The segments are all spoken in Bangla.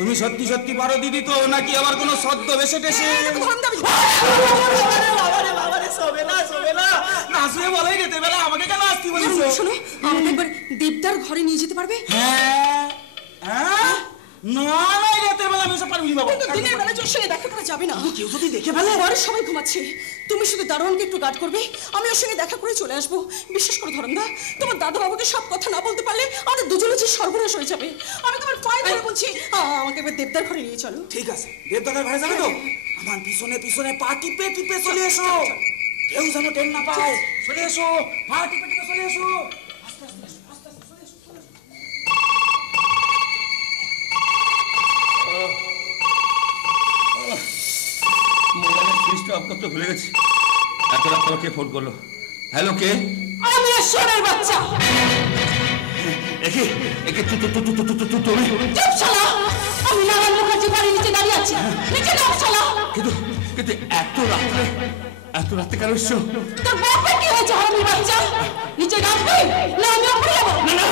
তুমি সত্যি সত্যি পারো দিদি তো, নাকি আবার কোনো সদ্য বেশে টেসে? আমাকে কেন আসতে বলিস? শোনো, আমাকে একবার দেবদার ঘরে নিয়ে যেতে পারবে? হ্যাঁ হ্যাঁ, না না, রাতের বেলা আমি সব পারবি বাবা। দিনের বেলা তোর সঙ্গে দেখা করা যাবে না। কেউ যদি দেখে ফেলে? ঘরের সবাই ঘুমাচ্ছে, তুমি শুধু দারোয়ানকে একটু গার্ড করবে, আমি ওর সঙ্গে দেখা করে চলে আসবো। বিশেষ করে ধরনদা, তোমার দাদা বাবুকে সব কথা না বলতে পারলে আমাদের দুজনের যে সর্বনাশ হয়ে যাবে। আমি তোমার পায়ে ধরে বলছি, আমাকে এবার দেবদার ঘরে নিয়ে চলো। ঠিক আছে, দেবদার ঘরে যাবে তো? আমার পিছনে পিছনে পা টিপে টিপে চলে এসো, কেউ যেন টেন না পায়। চলে এসো, পা টিপে টিপে চলে এসো। আস্তে আস্তে আস্তে আস্তে চলে এসো, চলে এসো। মোবাইলের সুইচটা অফ করতে ভুলে গেছি। এত রাত কে ফোন করলো? হ্যালো, কে? আমি সোনার বাচ্চা। একে একে তুমি চুপ শালা, আমি নারায়ণ মুখার্জি বাড়ির নিচে দাঁড়িয়ে আছি, নিচে নাম শালা। কিন্তু কিন্তু এত রাতে কেন এসছো? তোর বাপের কি হয়েছে হারামি বাচ্চা? নিচে ডাকবি না আমি ওপরে যাবো? না না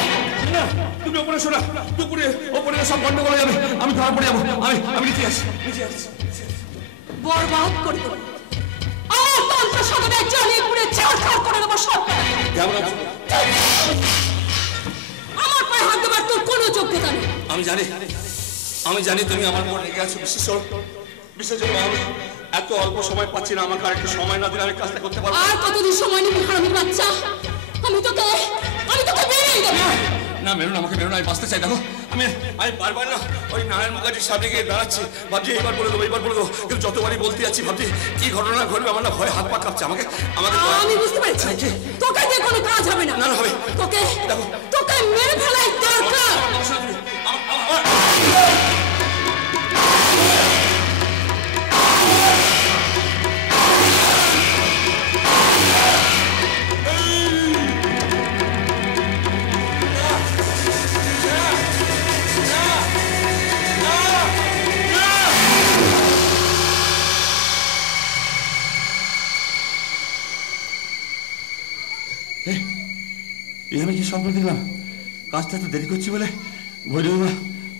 না, তুমি ওপরে শোনা, দুপুরে ওপরে সব বন্ধ করে যাবে, আমি ধরা পড়ে যাবো। আমি নিচে আসি। বরবাদ করে দেবো, আমার তন্ত্র সাধনায় জ্বালিয়ে পুড়ে ছাড়খাড় করে দেবো সব। কেমন আছো? আমার পায়ে হাত দেবার তোর কোনো যোগ্যতা নেই। আমি জানি তুমি আমার উপর রেগে আছো। বিশেষ আমি এত অল্প সময় পাচ্ছি না, আমাকে আরেকটু সময় না দিলে আমি কাজটা করতে পারবো। আর কতদিন সময় নিবি হারামি বাচ্চা? আমি তোকে বেরিয়ে দেবো। না মেরুন, আমাকে মেরুন, আমি বাঁচতে চাই। দেখো আমি বারবার না ওই নারায়ণ মুখার্জির সামনে গিয়ে দাঁড়াচ্ছি, ভাবছি এইবার বলে দেবো, কিন্তু যতবারই বলতে যাচ্ছি ভাবছি কি ঘটনা ঘটবে, আমার না ভয় হাত পা কাঁপছে। আমাকে আমি বুঝতে পারছি, তোকে দিয়ে কোনো কাজ হবে না। না হবে, তোকে মেরে ফেলাই দরকার। আমি কি স্বপ্ন দেখলাম? কাজটা এত দেরি করছি বলে ভৈরবা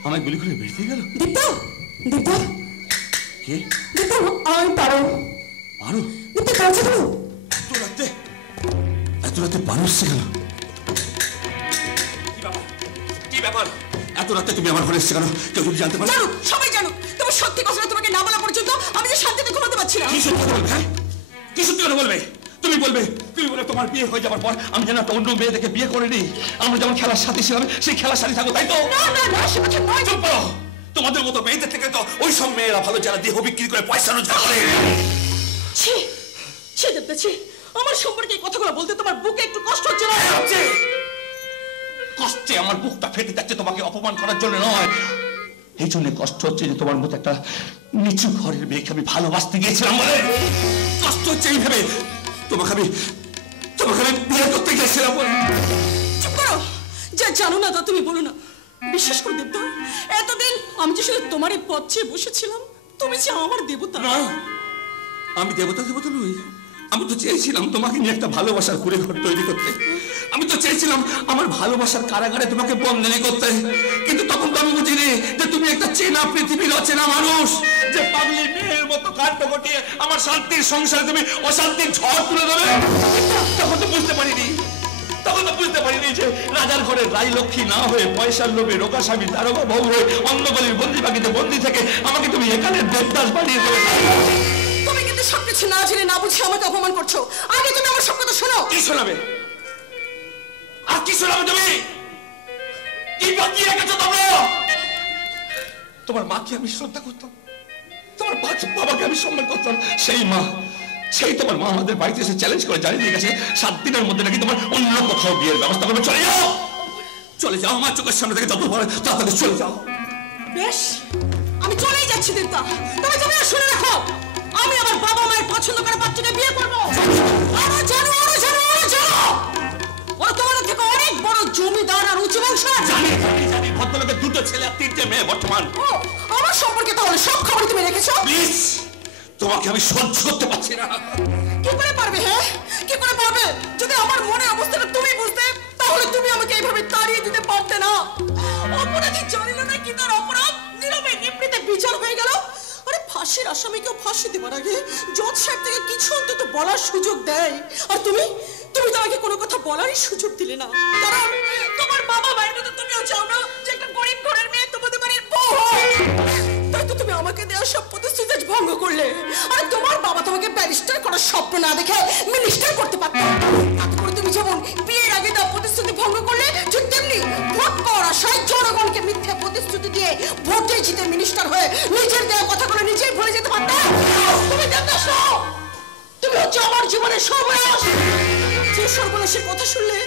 আমায় গুলি করে বেরিয়ে গেল। কে? আমি পারো। এত রাতে পারো এসছে কেন? কি ব্যাপার? এত রাতে তুমি আমার ঘরে এসছে কেন? কেউ যদি জানতে পারে? সবাই জানুক, তোমার সত্যি কথা তোমাকে না বলা পর্যন্ত আমি যে শান্তিতে ঘুমাতে পারছি না। কি সত্যি কথা বলবে? হ্যাঁ, কি সত্যি কথা বলবে? তুমি বলে তোমার বিয়ে হয়ে যাওয়ার পর আমি যেন একটা অন্য মেয়ে দেখে বিয়ে করে নিই, আমরা যেমন খেলার সাথী ছিলাম সেই খেলার সাথী থাকবো, তাই তো? না, সে কথা নয়। চুপ করো। তোমাদের মতো মেয়েদের থেকে তো ওই সব মেয়েরা ভালো, যারা দেহ বিক্রি করে পয়সা রোজগার করে। আমার সম্পর্কে এই কথাগুলো বলতে তোমার বুকে একটু কষ্ট হচ্ছে না? কষ্টে আমার বুকটা ফেটে যাচ্ছে, তোমাকে অপমান করার জন্য নয়, এই জন্য কষ্ট হচ্ছে যে তোমার মতো একটা নিচু ঘরের মেয়েকে আমি ভালোবাসতে গিয়েছিলাম বলে কষ্ট হচ্ছে। এই ভেবে তোমাকে আমি বিয়ে করতে গেছিলাম বলে। চুপ করো, যা জানো না তা তুমি বলো না। বিশ্বাস করে দেবতা, এতদিন আমি যে শুধু তোমারই পথ চেয়ে বসেছিলাম, তুমি যে আমার দেবতা। না, আমি দেবতা নই। আমি তো চেয়েছিলাম তোমাকে নিয়ে একটা ভালোবাসার কুড়ে ঘর তৈরি করতে। আমি তো চেয়েছিলাম আমার ভালোবাসার কারাগারে তোমাকে বন্দিনী করতে। কিন্তু তখন তো আমি বুঝিনি যে তুমি একটা চেনা পৃথিবীর অচেনা মানুষ, যে পাগলি মেয়ের মতো কাণ্ড ঘটিয়ে আমার শান্তির সংসারে তুমি অশান্তির ঝড় তুলে দেবে। তখন তো বুঝতে পারিনি যে রাজার ঘরে রাই লক্ষ্মী না হয়ে পয়সার লোভে রোগা স্বামী দারোগা বউ হয়ে অন্ধগলির বন্দি বাকিতে বন্দি থেকে আমাকে তুমি এখানে দেবদাস বানিয়ে দেবে। তুমি কিন্তু সবকিছু না জেনে না বুঝে আমাকে অপমান করছো। আগে তুমি আমার সব কথা শোনো। কি শোনাবে? আর কি শোনাবে তুমি? কি বাকি রেখেছো তোমরা? তোমার মাকে আমি শ্রদ্ধা করতাম, তোমার বাবাকে আমি সম্মান করতাম। সেই তোমার মা আমাদের বাড়িতে এসে চ্যালেঞ্জ করে জানিয়ে দিয়ে গেছে 7 দিনের মধ্যে নাকি তোমার অন্য কোথাও বিয়ের ব্যবস্থা করবে। চলে যাও আমার চোখের সামনে থেকে, যত পারে তাড়াতাড়ি চলে যাও। বেশ, আমি চলেই যাচ্ছি দেবতা। তবে তুমি শুনে রাখো, আমি আমার বাবা মায়ের পছন্দ করে বাচ্চাকে বিয়ে করবো। আরো জানো ওরা তোমাদের থেকে অনেক বড় জমিদার আর উঁচু বংশ। জানি ভদ্রলোকের 2টো ছেলে আর 3টে মেয়ে বর্তমান। আমার সম্পর্কে তাহলে সব খবর তুমি রেখেছো? প্লিজ, তোমাকে আমি সহ্য করতে পারছি না। কি করে পারবে? হ্যাঁ, কি করে পারবে? যদি আমার মনের অবস্থাটা তুমি বুঝতে, তাহলে তুমি আমাকে এইভাবে তাড়িয়ে দিতে পারতে না। অপরাধী জানিল না কি তার অপরাধ, নীরবে আসামিকেও ফাঁসি দেবার আগে জজ সাহেব থেকে কিছু অন্তত বলার সুযোগ দেয়, আর তুমি তুমি তো আমাকে কোনো কথা বলারই সুযোগ দিলে না। কারণ তোমার বাবা মায়ের মতো তুমিও চাও না যে একটা গরিব ঘরের মেয়ে তোমাদের বাড়ির বউ হয়। তাই তো তুমি আমাকে দেওয়া সব প্রতিশ্রুতি ভঙ্গ করলে। আর তোমার বাবা তোমাকে ব্যারিস্টার করার স্বপ্ন না দেখে মিনিস্টার করতে পারত। তাতে করে তুমি যেমন বিয়ের আগে দেওয়া প্রতিশ্রুতি ভঙ্গ করলে, ঠিক তেমনি ভোট পাওয়ার আশায় জনগণকে মিথ্যা প্রতিশ্রুতি দিয়ে ভোটে জিতে মিনিস্টার হয়ে নিজের দেওয়া কথাগুলো নিজেই ভুলে যেতে পারত। তুমি দেবদাস নও, তুমি হচ্ছে আমার জীবনের সর্বনাশ। যে সর্বনাশের কথা শুনলে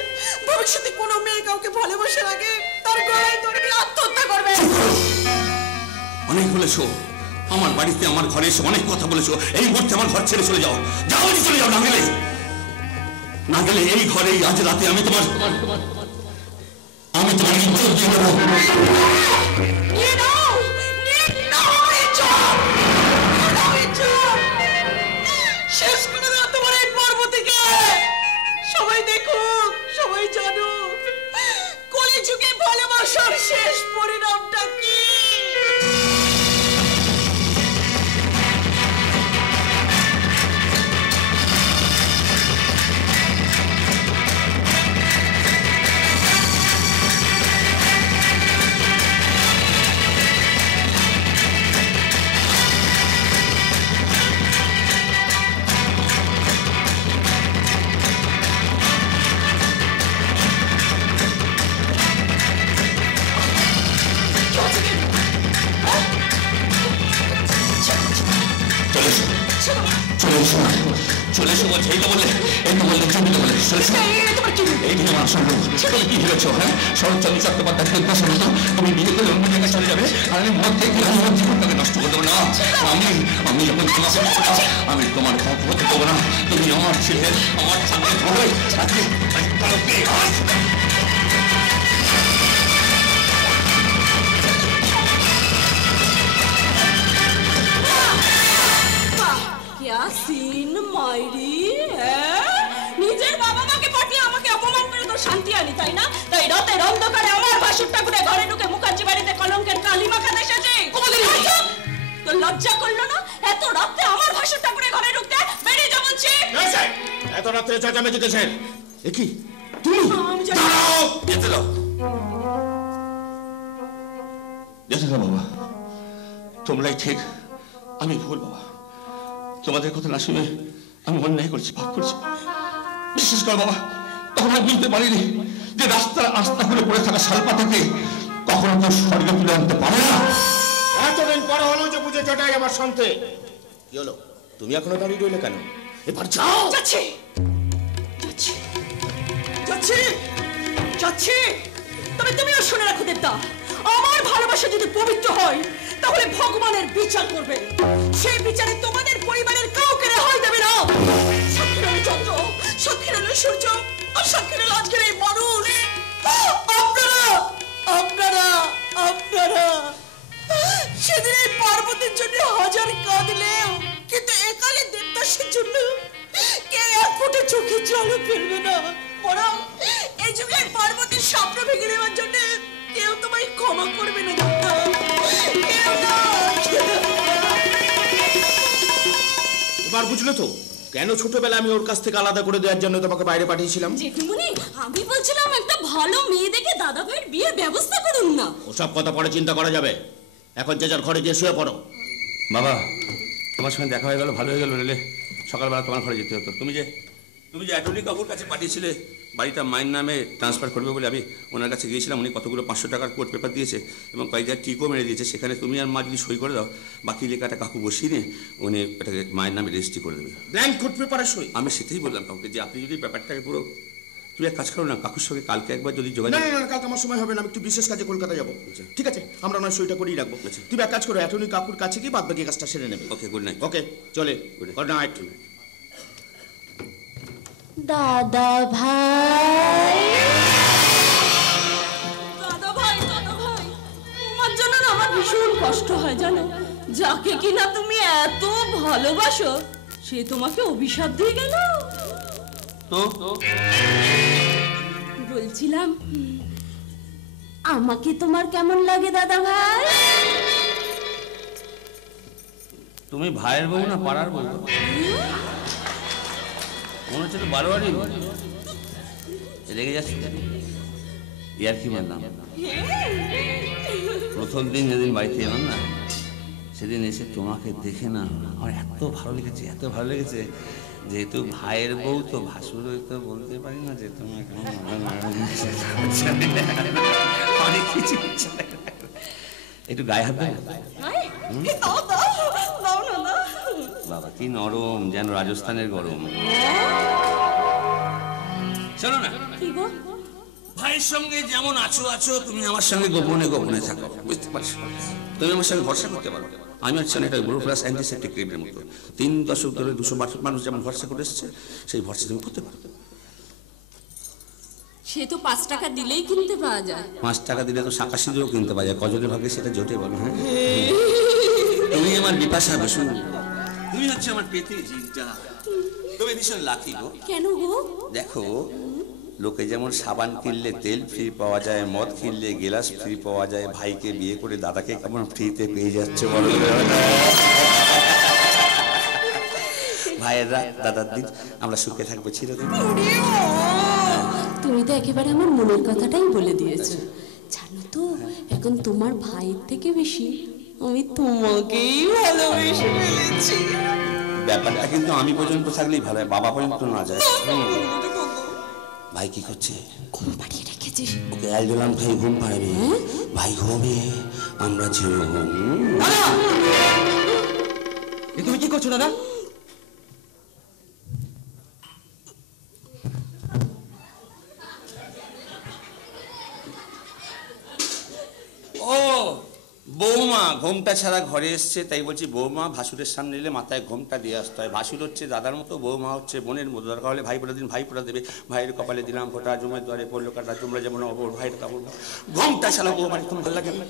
ভবিষ্যতে কোনো মেয়ে কাউকে ভালোবাসার আগে তার গলায় ধরে আত্মহত্যা করবে। অনেক বলেছো, আমার বাড়িতে আমার ঘরে এসে অনেক কথা বলেছো। এই মুহূর্তে আমার ঘর ছেড়ে চলে যাও, যাও চলে যাও। না গেলে এই ঘরেই আজ রাতে আমি তোমার ইজ্জত দিয়ে দেবো। শেষ করে দাও তোমার এই পর্ব থেকে। সবাই দেখুক, সবাই জানুক কলিযুগে ভালোবাসার শেষ পরিণামটা কি। চলে এসো বলছে, এই তো বললে, এই তো বললে, জমিতে বলে চলে এসো। এই দিনে আমার সঙ্গে কি ভেবেছো? হ্যাঁ, শরৎচন্দ্র চট্টোপাধ্যায় দেবদাসের মতো তুমি বিয়ে করে অন্য জায়গায় চলে যাবে, আর আমি মধ্যে গিয়ে আমার জীবনটাকে নষ্ট করে দেবো না। আমি যখন তোমাকে আমি তোমার হক হতে দেবো না। তুমি আমার ছেলে, আমার সামনে ধরো। নিজের বাবা মাকে পাঠিয়ে আমাকে অপমান করে তো শান্তি আনি, তাই না? তাই রাতের অন্ধকারে আমার ভাসুরটা করে ঘরে ঢুকে মুখার্জি বাড়িতে কলঙ্কের কালি মাখাতে এসেছে। তো লজ্জা করলো না এত রাতে আমার ভাসুরটা করে ঘরে ঢুকতে? বেরিয়ে যা বলছি। এত রাত্রে চেঁচামেচি কিসের? কি তুমি? যেতে দাও, যেতে দাও বাবা। তোমরাই ঠিক, আমি ভুল বাবা। তোমাদের কথা না শুনে আমি অন্যায় করেছি, পাপ করেছি। বিশ্বাস কর বাবা, তখন আমি বুঝতে পারিনি যে রাস্তার আস্থা করে পড়ে থাকা শালপাতাকে কখনো তো স্বর্গে তুলে আনতে পারে না। এতদিন পরে হলো যে বুঝে চটাই আমার সন্তে। কি হলো, তুমি এখনো দাঁড়িয়ে রইলে কেন? এবার যাও। যাচ্ছি যাচ্ছি যাচ্ছি যাচ্ছি। তবে তুমিও শুনে রাখো দেবদা, আমার ভালোবাসা যদি পবিত্র হয় তাহলে ভগবানের বিচার করবে। সেই বিচারে তোমাদের পরিবারের কাউকে রেহাই দেবে না। সাক্ষী রইল চন্দ্র, সাক্ষী রইল সূর্য, আর সাক্ষী রইল আজকের এই মানুষ। আপনারা আপনারা আপনারা সেদিন এই পার্বতীর জন্য হাজার কাঁদলেও কিন্তু একালে দেবদাসের জন্য কে এক ফোঁটা চোখে জলও ফেলবে না। বরং এই যুগে পার্বতীর স্বপ্ন ভেঙে দেওয়ার জন্য কেউ তোমায় ক্ষমা করবে না। এবার বুঝলে তো কেন ছোটবেলা আমি ওর কাছ থেকে আলাদা করে দেওয়ার জন্য তোমাকে বাইরে পাঠিয়েছিলাম? জেঠিমণি, আমি বলছিলাম একটা ভালো মেয়ে দেখে দাদা ভাইয়ের বিয়ের ব্যবস্থা করুন না। ওসব কথা পরে চিন্তা করা যাবে, এখন যে যার ঘরে গিয়ে শুয়ে পড়ো। বাবা, তোমার সঙ্গে দেখা হয়ে গেল, ভালো হয়ে গেল। রেলে সকালবেলা তোমার ঘরে যেতে হতো। তুমি যে অ্যাটর্নি কাকুর কাছে পাঠিয়েছিলে বাড়িটা মায়ের নামে ট্রান্সফার করবে বলে, আমি ওনার কাছে গিয়েছিলাম। উনি কতগুলো 500 টাকার কোর্ট পেপার দিয়েছে এবং কয়েক জায়গায় টিকও মেরে দিয়েছে। সেখানে তুমি আর মা যদি সই করে দাও, বাকি লেখাটা কাকু বসিয়ে নিয়ে উনি এটাকে মায়ের নামে রেজিস্ট্রি করে দেবে। ব্ল্যাঙ্ক কোর্ট পেপারে সই? আমি সেটাই বললাম কাকুকে যে আপনি যদি ব্যাপারটাকে পুরো, তুমি এক কাজ করো না, কাকুর সঙ্গে কালকে একবার যদি যোগাযোগ। না, কালকে আমার সময় হবে না, আমি একটু বিশেষ কাজে কলকাতা যাবো। ঠিক আছে, আমরা নয় সইটা করেই রাখবো। তুমি এক কাজ করো, অ্যাটর্নি কাকুর কাছে গিয়ে বাদ বাকি কাজটা সেরে নেবে। ওকে, গুড নাইট। ওকে, চলে, গুড নাইট। দাদা ভাই, দাদা ভাই, দাদা ভাই, তোমার জন্য না আমার ভীষণ কষ্ট হয় জানো। যাকে কিনা তুমি এত ভালোবাসো সে তোমাকে অভিশাপ দিয়ে গেল। বলছিলাম আমাকে তোমার কেমন লাগে দাদা ভাই? তুমি ভাইয়ের বউ না পাড়ার বউ? মনে হচ্ছে তো বারোয়ারি রেগে যাচ্ছি। ইয়ার কি বললাম, প্রথম দিন যেদিন বাড়িতে এলাম না, সেদিন এসে তোমাকে দেখে না আমার এত ভালো লেগেছে, এত ভালো লেগেছে। যেহেতু ভাইয়ের বউ তো ভাসুর তো বলতে পারি না যে তোমাকে অনেক কিছু একটু গায়ে হাত দেয়। বাবা কি নরম, যেন রাজস্থানের গরম। শোনো না, ভাইয়ের সঙ্গে যেমন আছো আছো, তুমি আমার সঙ্গে গোপনে গোপনে থাকো, বুঝতে পারছো? তুমি আমার সঙ্গে ভরসা করতে পারো। আমি হচ্ছে একটা গ্রো প্লাস অ্যান্টিসেপ্টিক ক্রিমের মতো। 3 দশক ধরে 200 মানুষ যেমন ভরসা করে এসছে, সেই ভরসা তুমি করতে পারো। সে তো 5 টাকা দিলেই কিনতে পাওয়া যায়। 5 টাকা দিলে তো শাঁকা সিঁদুরও কিনতে পাওয়া যায়। কজনের ভাগে সেটা জোটে বলো? হ্যাঁ, তুমি আমার বিপাশা বসুন, তুমি হচ্ছে আমার পেতে জিজা। তুমি ভীষণ লাকি গো। কেন গো? দেখো, লোকে যেমন সাবান কিনলে তেল ফ্রি পাওয়া যায়, মদ কিনলে গেলাস ফ্রি পাওয়া যায়, ভাইকে বিয়ে করে দাদাকে কেমন ফ্রিতে পেয়ে যাচ্ছে বলো? ভাইয়েরা দাদার দিন আমরা সুখে থাকবো চিরদিন। তুমি তো একেবারে আমার মনের কথাটাই বলে দিয়েছো। জানো তো, এখন তোমার ভাইয়ের থেকে বেশি আমি তোমাকেই ভালোবেসে ফেলেছি। ব্যাপারটা কিন্তু আমি পর্যন্ত থাকলেই ভালো হয়, বাবা পর্যন্ত না যায়। ভাই কি করছে? ঘুম পাড়িয়ে রেখেছিস? ওকে আল দিলাম, ভাই ঘুম পাড়াবে। ভাই ঘুমে আমরা ছিল। তুমি কি করছো দাদা? ও বৌমা ঘোমটা ছাড়া ঘরে এসছে, তাই বলছি বৌমা ভাসুরের সামনে এলে মাথায় ঘোমটা দিয়ে আসতে হয়। ভাসুর হচ্ছে দাদার মতো, বৌমা হচ্ছে বোনের মতো। দরকার হলে ভাই পড়া দিন ভাই পড়া দেবে। ভাইয়ের কপালে দিলাম ফোঁটা, জমের দ্বারে পড়লো কাটা, তোমরা যেমন ভাইয়ের কাপড়। ঘোমটা ছাড়া বৌমা তোমার ভালো লাগে না?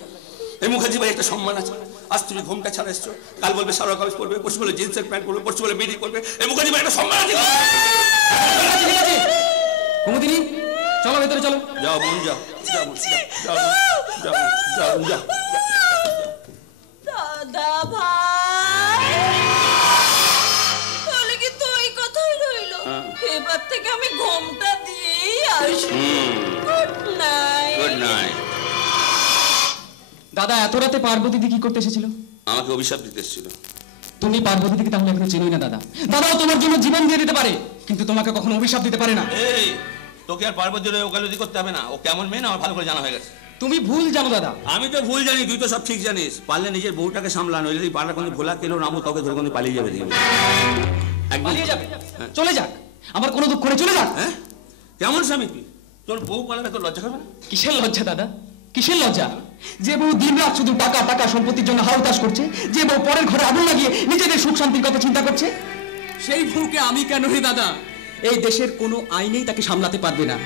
এই মুখার্জি ভাই একটা সম্মান আছে। আজ তুমি ঘোমটা ছাড়া এসছো, কাল বলবে সালোয়ার কামিজ পরবে, পরশু বলে জিন্সের প্যান্ট পরবে, পরশু বলে বিডি করবে। এই মুখার্জি ভাই একটা সম্মান আছে। কুমুদিনী, চলো ভেতরে চলো। যাও বোন, যাও যাও যাও যাও যাও যাও। দাদা ভাই, তাহলে কি তো এই কথাই রইলো? এবার থেকে আমি ঘোমটা দিয়েই আসবো। Good night. Good night. দাদা এত রাতে পার্বতী দি কি করতে এসেছিল? আমাকে অভিশাপ দিতে এসেছিল। তুমি পার্বতী দিকে তাহলে এখনো চেনোই না দাদা। দাদাও তোমার জন্য জীবন দিয়ে দিতে পারে, কিন্তু তোমাকে কখনো অভিশাপ দিতে পারে না। এই তোকে আর পার্বতীর ওকালতি করতে হবে না। ও কেমন মেয়ে না আমার ভালো করে জানা হয়ে গেছে। তুমি ভুল জানো দাদা। আমি তো ভুল জানি, তুই তো সব ঠিক জানিস। পারলে নিজের বউটাকে সামলানো, নইলে এই পাড়া কোনো ভোলা কেন নামো কাউকে ধরে কোনো পালিয়ে যাবে। পালিয়ে যাবে? চলে যাক, আমার কোনো দুঃখ নেই, চলে যাক। হ্যাঁ, কেমন স্বামী তুই? তোর বউ পালাবে, তোর লজ্জা হবে না? কিসের লজ্জা দাদা, কিসের লজ্জা? যে বউ দিন রাত শুধু টাকা টাকা সম্পত্তির জন্য হাউতাস করছে, যে বউ পরের ঘরে আগুন লাগিয়ে নিজেদের সুখ শান্তির কথা চিন্তা করছে, সেই বউকে আমি কেন রে দাদা? এই দেশের কোনো আইনেই তাকে সামলাতে পারবে না।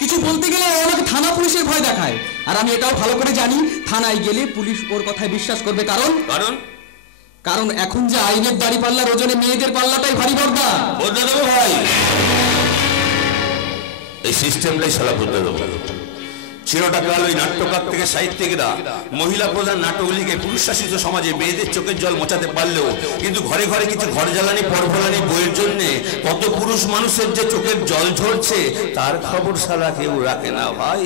কিছু বলতে গেলে ও আমাকে থানা পুলিশের ভয় দেখায়, আর আমি এটাও ভালো করে জানি থানায় গেলে পুলিশ ওর কথায় বিশ্বাস করবে। কারণ কারণ কারণ এখন যে আইনের দাড়ি পাল্লার ওজনে মেয়েদের পাল্লাটাই ভারী বর্দা। বদলে দেবো ভাই, এই সিস্টেমটাই সালা বদলে দেবো। চিরটা কাল ওই নাট্যকার থেকে সাহিত্যিকরা মহিলা প্রধান নাটকগুলিকে পুরুষ শাসিত সমাজে মেয়েদের চোখের জল মোছাতে পারলেও কিন্তু ঘরে ঘরে কিছু ঘর জ্বালানি পরফলানি বইয়ের জন্য কত পুরুষ মানুষের যে চোখের জল ঝরছে তার খবর শালা কেউ রাখে না ভাই,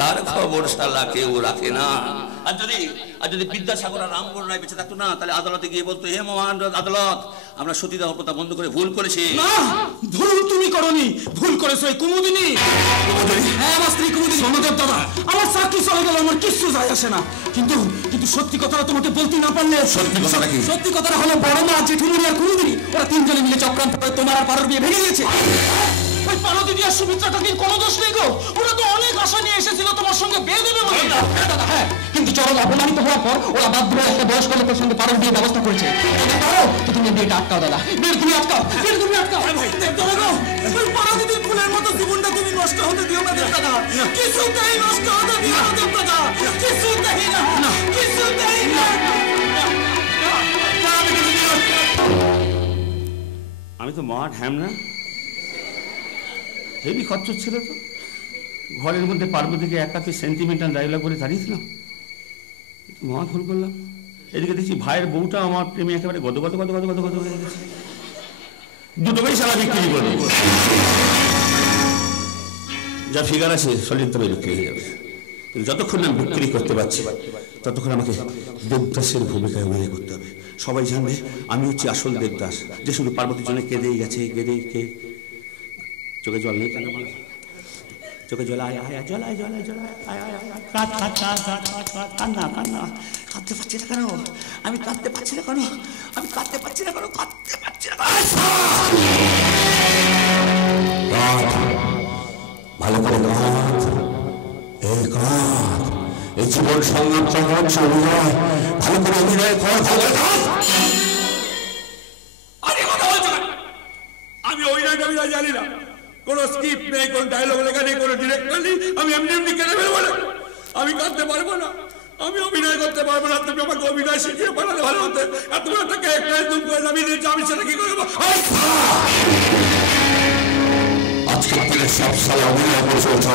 তার খবর শালা কেউ রাখে না। আর যদি বিদ্যাসাগর আর রামমোহন রায় বেঁচে থাকতো না, তাহলে আদালতে গিয়ে বলতো, হে মহান আদালত, আমরা সতীদাহ প্রথা বন্ধ করে ভুল করেছি। না, ভুল তুমি করনি, ভুল করেছো এই কুমুদিনী। হ্যাঁ, আমার স্ত্রী কুমুদিনী। সনদেব দাদা, আমার চাকরি চলে গেল, আমার কিচ্ছু যায় আসে না, কিন্তু সত্যি কথাটা তোমাকে বলতে না পারলে। সত্যি কথাটা হলো বড় মা, জেঠুমনি আর কুমুদিনী ওরা তিনজনে মিলে চক্রান্ত করে তোমার আর পারোর বিয়ে ভেঙে দিয়েছে। ওই পার্বতী আর সুমিত্রাটা কি কোনো দোষ নেই গো? ওরা তো অনেক আশা নিয়ে এসেছিল তোমার সঙ্গে বিয়ে দেবে বলে। দাদা হ্যাঁ, কিন্তু চরম অপমানিত হওয়ার পর ওরা বাধ্য হয়ে একটা বয়স্ক লোকের সঙ্গে পারোর বিয়ে ব্যবস্থা করেছে। তো তুমি বিয়েটা আটকাও দাদা, বিয়ে তুমি আটকাও, বিয়ে তুমি আটকাও। ওই পার্বতীর ফুলের মতো জীবনটা তুমি নষ্ট হতে দিও না দাদা, কিছুতেই নষ্ট হতে দিও না দাদা, কিছুতেই না, কিছুতেই না। আমি তো মহা ঢ্যাম না, হেভি খরচ ছিল তো। ঘরের মধ্যে পার্বতীকে একাপি সেন্টিমেন্টাল ডায়লগ করে দাঁড়িয়েছিলাম, মহা ভুল করলাম। এদিকে দেখছি ভাইয়ের বউটা আমার প্রেমে একেবারে গদ গদ গদ গদ গদ গদ হয়ে গেছে। দুটোকেই সারা বিক্রি করে যা ফিগার আছে শরীর তবে বিক্রি হয়ে যাবে। কিন্তু যতক্ষণ আমি বিক্রি করতে পারছি ততক্ষণ আমাকে দেবদাসের ভূমিকায় অভিনয় করতে হবে। সবাই জানবে আমি হচ্ছি আসল দেবদাস, যে শুধু পার্বতীর জন্য কেঁদেই গেছে, কেঁদেই চোখে জল নেই কেন? চোখে জল আয় আয় জল আয় জল আয় জল আয় আয় কান্না কান্না কাঁদতে পারছি না কেন? আমি কাঁদতে পারছি না কেন? আমি কাঁদতে পারছি না কেন? কাঁদতে পারছি না। ভালো করে কাঁদ, এই কাঁদ, এই জীবন সংগ্রাম হচ্ছে অভিনয়। ভালো করে অভিনয় কর, ভালো করে কাঁদ। আমি অভিনয় টভিনয় জানি না, কোন স্ক্রিপ্ট নেই, কোন ডায়লগ লেখা নেই, কোন ডিরেক্টর নেই। আমি এমনি এমনি কেটে ফেলবো না, আমি কাঁদতে পারবো না, আমি অভিনয় করতে পারবো না। তুমি আমাকে অভিনয় শিখিয়ে পাঠালে ভালো হতে। আর তুমি একটা ক্যারেক্টার তুমি করে নামিয়ে দিয়েছো, আমি সেটা কি করবো? আজকের দিনে সব সালে অভিনয় করে চলছে।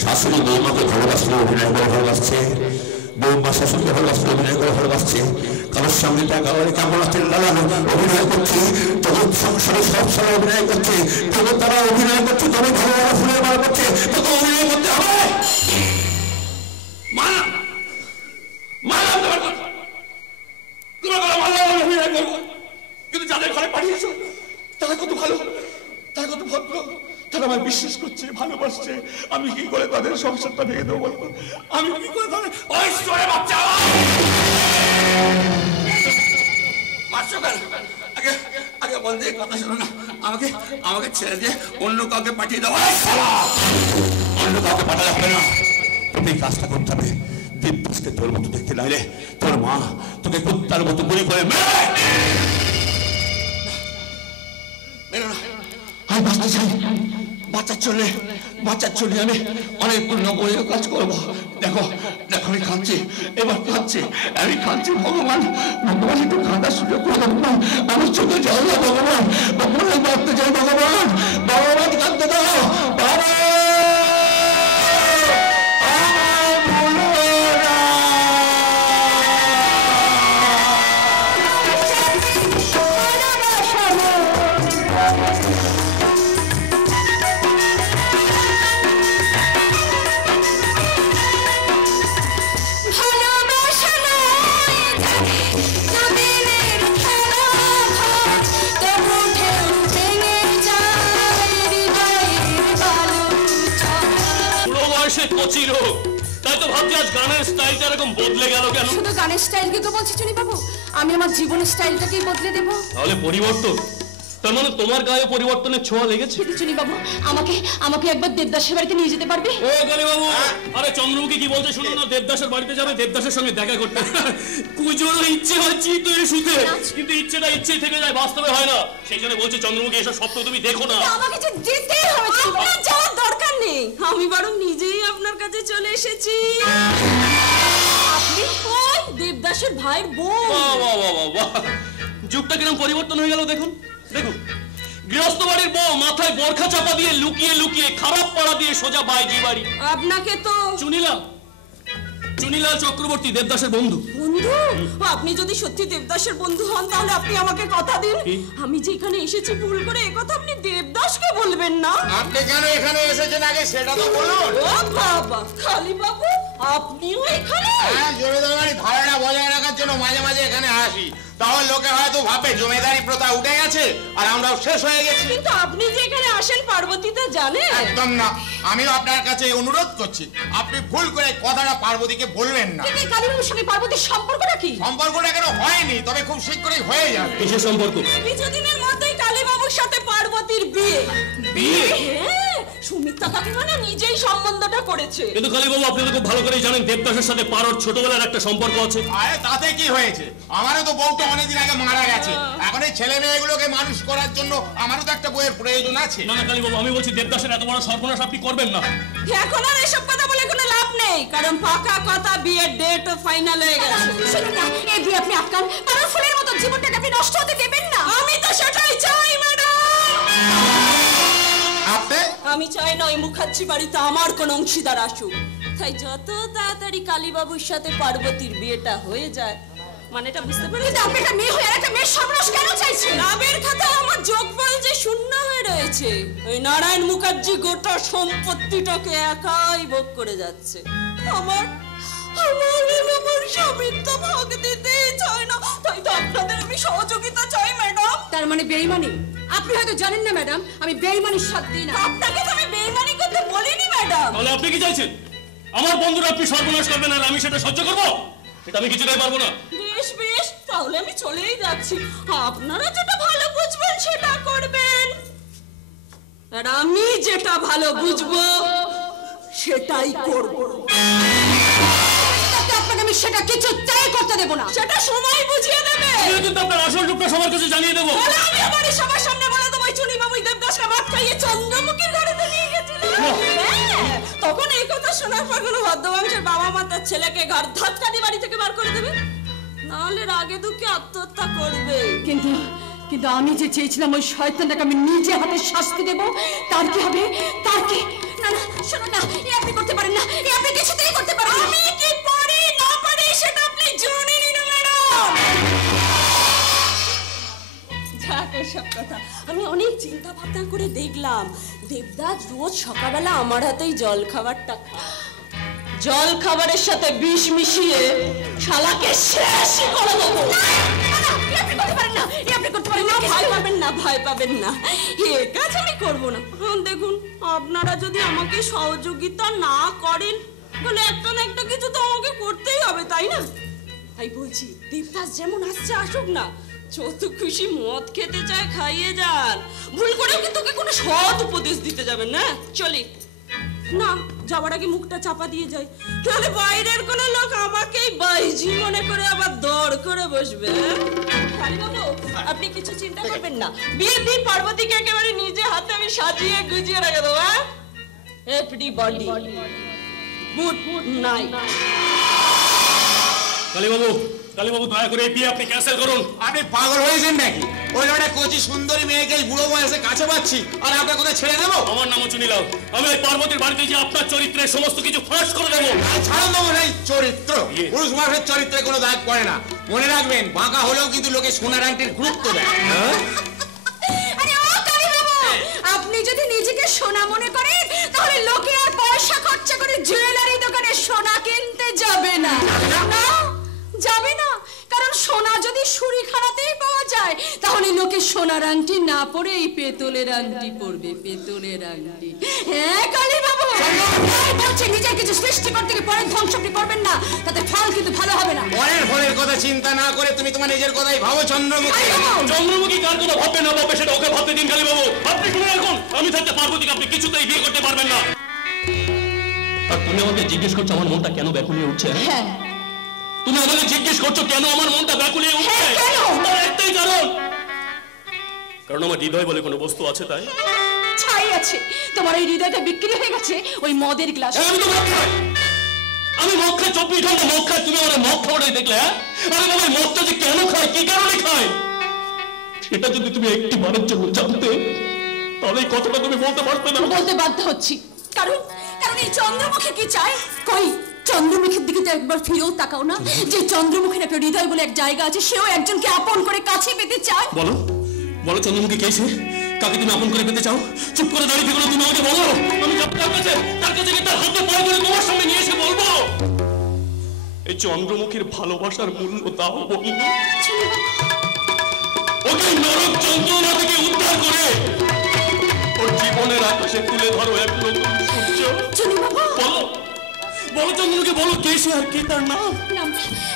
শাশুড়ি বৌমাকে ভালোবাসলে অভিনয় করে ভালোবাসছে, বৌমা শাশুড়িকে ভালোবাসলে অভিনয় করে ভালোবাসছে। কারোর সঙ্গে টাকা কেমন আছে অভিনয় করছে, জগৎ সংসারে সব সালে অভিনয় করছে। তবে তারা অভিনয় করছে, তবে ভালো ভালো ফুলের বার করছে, তত অভিনয় করতে হবে। কিন্তু যাদের ঘরে পাঠিয়েছো তারা কত ভালো, তারা কত ভদ্র, তারা আমায় বিশ্বাস করছে, ভালোবাসছে। আমি কি করে তাদের সংসারটা ভেঙে দেবো বলবো? আমি কি করে তাদের বাচ্চা আগে আগে বল দিয়ে কথা শোনো না, আমাকে আমাকে ছেড়ে দিয়ে অন্য কাউকে পাঠিয়ে দেবো। অন্য কাউকে পাঠালে হবে না, তুমি কাজটা করতে হবে। দেবদাসকে তোর মতো দেখতে নাইলে তোর মা তোকে কুত্তার মতো গুলি করে আমি বাঁচতে চাই। বাঁচার জন্য আমি অনেক নবীয় কাজ করবো। দেখো দেখো আমি কাঁদছি, এবার কাঁদছি, আমি কাঁদছি। ভগবান ভগবান একটু কাঁদার সুযোগ করে দেবো না, আমার চোখে জল না। ভগবান ভগবান আমি বাঁচতে চাই। ভগবান ভগবান কাঁদতে দাও। বাবা তাই তো ভাবছি আজ গানের স্টাইলটা এরকম বদলে গেল কেন? শুধু গানের স্টাইল কি তো বলছি চুনি বাবু, আমি আমার জীবনের স্টাইলটাকেই বদলে দেবো। তাহলে পরিবর্তন, তার মানে তোমার গায়ে পরিবর্তনের ছোঁয়া লেগেছে? চুনি বাবু আমাকে আমাকে একবার দেবদাসের বাড়িতে নিয়ে যেতে পারবে? ও গালি বাবু, আরে চন্দ্রমুখী কি বলছে শুনো না, দেবদাসের বাড়িতে যাবে, দেবদাসের সঙ্গে দেখা করতে। পুজোরও ইচ্ছে হচ্ছে তো এর শুতে, কিন্তু ইচ্ছেটা ইচ্ছেই থেকে যায়, বাস্তবে হয় না। সেই জন্য বলছে চন্দ্রমুখী এসব স্বপ্ন তুমি দেখো না। আমাকে যে যেতেই হবে, আপনার যাওয়ার দরকার নেই, আমি বরং নিজেই আপনার কাছে চলে এসেছি। আপনি ওই দেবদাসের ভাইয়ের বউ। বাহ বাহ বাহ বাহ, যুগটা কিরকম পরিবর্তন হয়ে গেল দেখুন। দেখুন গৃহস্থ বাড়ির বউ মাথায় বরখা চাপা দিয়ে লুকিয়ে লুকিয়ে খারাপ পাড়া দিয়ে সোজা বাইজি বাড়ি। আপনাকে তো চুনিলাল চক্রবর্তী দেবদাসের বন্ধু। বন্ধু? আপনি যদি সত্যি দেবদাসের বন্ধু হন তাহলে আপনি আমাকে কথা দিন, আমি যে এখানে এসেছি ভুল করে এ কথা আপনি দেবদাসকে বলবেন না। আপনি কেন এখানে এসেছেন আগে সেটা তো বলুন। ও বাবা, কালী বাবু আপনিও এখানে? হ্যাঁ, জমিদার বাড়ি ভাড়াটা বজায় রাখার জন্য মাঝে মাঝে এখানে আসি। তাহলে লোকে হয়তো ভাবে জমিদারি প্রথা উঠে গেছে আর আমরাও শেষ হয়ে গেছি। কিন্তু আপনি যে এখানে আসেন পার্বতী তা জানে? একদম না, আমিও আপনার কাছে অনুরোধ করছি আপনি ভুল করে কথাটা পার্বতীকে বলবেন না। কিন্তু কালী বাবুর সঙ্গে পার্বতীর সম্পর্কটা কি? সম্পর্কটা কেন হয়নি, তবে খুব শীঘ্রই হয়ে যাবে। কিসের সম্পর্ক? কিছুদিনের মধ্যেই কালী বাবুর সাথে পার্বতীর বিয়ে। বিয়ে? হ্যাঁ, সুমিত্রা কাকিমা না নিজেই সম্বন্ধটা করেছে। কিন্তু কালী বাবু আপনি তো খুব ভালো করেই জানেন দেবদাসের সাথে পারোর ছোটবেলার একটা সম্পর্ক আছে। আরে তাতে কি হয়েছে, আমারও তো বউটা অনেকদিন আগে মারা গেছে। এখন এই ছেলে মেয়েগুলোকে মানুষ করার জন্য আমারও তো একটা বইয়ের প্রয়োজন আছে। না না কালী বাবু, আমি বলছি দেবদাসের এত বড় সর্বনাশ আপনি করবেন না। এখন আর এসব কথা বলে কোনো লাভ নেই, কারণ পাকা কথা বিয়ের ডেট ফাইনাল হয়ে গেছে। শুনুন না, এই বিয়ে আপনি আটকান, কারণ ফুলের মতো জীবনটাকে আপনি নষ্ট হতে দেবেন না। আমি তো সেটাই চাই ম্যাডাম। আপনি? আমি চাই না ওই মুখার্জি বাড়িতে আমার কোন অংশীদার আসুক। তাই যত তাড়াতাড়ি কালীবাবুর সাথে পার্বতীর বিয়েটা হয়ে যায় মানেটা বুঝতে পেরেছি? আপনি একটা মেয়ে হয়ে একটা মেয়ের সর্বনাশ কেন চাইছেন? লাভের খাতা আমার যোগফল যে শূন্য হয়ে রয়েছে, ওই নারায়ণ মুখার্জি গোটা সম্পত্তিটাকে একাই ভোগ করে যাচ্ছে। আমার স্বামীর তো ভাগ দিতেই চায় না, তাই তো আপনাদের আমি সহযোগিতা চাই ম্যাডাম। তার মানে বেইমানি? আপনি হয়তো জানেন না ম্যাডাম, আমি বেইমানির সাথ দিই না। আপনাকে তো আমি বেইমানি করতে বলিনি ম্যাডাম। তাহলে আপনি কি চাইছেন? আমার বন্ধুরা আপনি সর্বনাশ করবেন আর আমি সেটা সহ্য করবো? এটা আমি কিছুতেই পারবো না। বেশ বেশ, তাহলে আমি চলেই যাচ্ছি। আপনারা যেটা ভালো বুঝবেন সেটা করবেন, আর আমি যেটা ভালো বুঝবো সেটাই করব। আপনাকে আমি সেটা কিছুতেই করতে দেব না, সেটা সময় বুঝিয়ে দেবে। কিন্তু আপনার আসল রূপটা সবার কাছে জানিয়ে দেবো। আমি আমার সবার সামনে বলে দেবো চুনি বাবু দেবদাসকে ভাত খাইয়ে চন্দ্রমুখীর ঘরেতে নিয়ে গেছিল। তখন এই কথা শোনার পর কোনো ভদ্রবংশের বাবা মা তার ছেলেকে ঘর ধাক্কা দিয়ে বাড়ি থেকে বার করে দেবে, নাহলে রাগে দুঃখে আত্মহত্যা করবে। কিন্তু কিন্তু আমি যে চেয়েছিলাম ওই শয়তানটাকে আমি নিজে হাতে শাস্তি দেব, তার কি হবে? তার কি? না না, শোনো না, আপনি করতে পারেন না, আপনি কিছুতেই করতে পারেন না। আমি কি পারি না পারি সেটা আপনি জানেনই না ম্যাডাম। যাক এসব কথা, আমি অনেক চিন্তা ভাবনা করে দেখলাম দেবদাস রোজ সকালবেলা আমার হাতেই জল খাবারটা খায়। জল খাবারের সাথে বিষ মিশিয়ে শালাকে শেষই করে দেবো। ভয় পাবেন না, ভয় পাবেন না, এ কাজ আমি করবো না। দেখুন, আপনারা যদি আমাকে সহযোগিতা না করেন বলে একটা না একটা কিছু তো আমাকে করতেই হবে, তাই না? তাই বলছি, দেবদাস যেমন আসছে আসুক না, যত খুশি মদ খেতে চায় খাইয়ে যান, ভুল করেও কিন্তু ওকে কোনো সৎ উপদেশ দিতে যাবেন না। চলি না, যাওয়ার আগে মুখটা চাপা দিয়ে যাই, তাহলে বাইরের কোনো লোক আমাকেই বাইজি মনে করে আবার দৌড় করে বসবে। বাবু, আপনি কিছু চিন্তা করবেন না, বিয়ের দিন পার্বতীকে একেবারে নিজে হাতে আমি সাজিয়ে গুজিয়ে রেখে দেবো। Everybody good night. Kalibabu, Kalibabu, দয়া করে এই বিয়ে আপনি ক্যান্সেল করুন। আপনি পাগল হয়েছেন নাকি? ওই একটা কচি সুন্দরী মেয়েকে এই বুড়ো বয়সে কাছে পাচ্ছি, আর আপনার কোথায় ছেড়ে দেবো? আমার নামও চুনিলাল, আমি ওই পার্বতীর বাড়িতে যে আপনার চরিত্রের সমস্ত কিছু ফাঁস করে দেবো। ছাড়ুন দেবো এই চরিত্র, পুরুষ মানুষের চরিত্রে কোনো দাগ পড়ে না। মনে রাখবেন, বাঁকা হলেও কিন্তু লোকে সোনার আংটির গুরুত্ব দেয়। আপনি যদি নিজেকে সোনা মনে করেন, তাহলে লোকে আর পয়সা খরচা করে জুয়েলারি দোকানে সোনা কিনতে যাবে না। যাবে না, কারণ সোনা যদি সুরিখানাতেই পাওয়া যায়, তাহলে লোকে সোনার আংটি না পরে এই পেতলের আংটি পরবে, পেতলের আংটি। হ্যাঁ কালী বাবু, বলছে নিজের কিছু সৃষ্টি করতে গিয়ে পরের ধ্বংস আপনি করবেন না, তাতে ফল কিন্তু ভালো হবে না। পরের ফলের কথা চিন্তা না করে তুমি তোমার নিজের কথাই ভাবো চন্দ্রমুখী। চন্দ্রমুখী কার কথা ভাববে না ভাববে সেটা ওকে ভাবতে দিন। কালীবাবু, আপনি শুনে রাখুন, আমি থাকতে পার্বতীকে আপনি কিছুতেই বিয়ে করতে পারবেন না। আর তুমি আমাকে জিজ্ঞেস করছো আমার মনটা কেন ব্যাকুলিয়ে উঠছে? হ্যাঁ, তুমি আমাকে জিজ্ঞেস করছো কেন আমার মনটা ব্যাকুলিয়ে উঠছে? তার একটাই কারণ আমার হৃদয় বলে কোনো বস্তু আছে, তাই ছাই আছে। তোমার এই হৃদয়টা বিক্রি হয়ে গেছে ওই মদের গ্লাস। আমি মদ খাই 24 ঘন্টা মদ খাই, তুমি আমার মদ খাওয়াটাই দেখলে? আমি বাবা মদটা যে কেন খাই, কি কারণে খাই, সেটা যদি তুমি একটি বারের জন্য জানতে, তাহলে এই কথাটা তুমি বলতে পারতে না। বলতে বাধ্য হচ্ছি, কারণ কারণ এই চন্দ্রমুখী কি চায়? কই চন্দ্রমুখীর দিকে তো একবার ফিরেও তাকাও না, যে চন্দ্রমুখীর একটা হৃদয় বলে এক জায়গা আছে, সেও একজনকে আপন করে কাছে পেতে চায়। বলো বলো চন্দ্রমুখী কে সে? কাকে তুমি আপন করে পেতে চাও? চুপ করে দাঁড়িয়ে থেকো না, তুমি আমাকে বলো। আমি যাব তার কাছে গিয়ে তার হাতে পায়ে ধরে তোমার সামনে নিয়ে এসে বলবো এই চন্দ্রমুখীর ভালোবাসার মূল্য দাও বন্ধু। ওকে নরক যন্ত্রণা থেকে উদ্ধার করে ওর জীবনের আকাশে তুলে ধরো এক নতুন সূর্য। বলো বলো চন্দ্রমুখী, বলো কে সে আর কি তার নাম?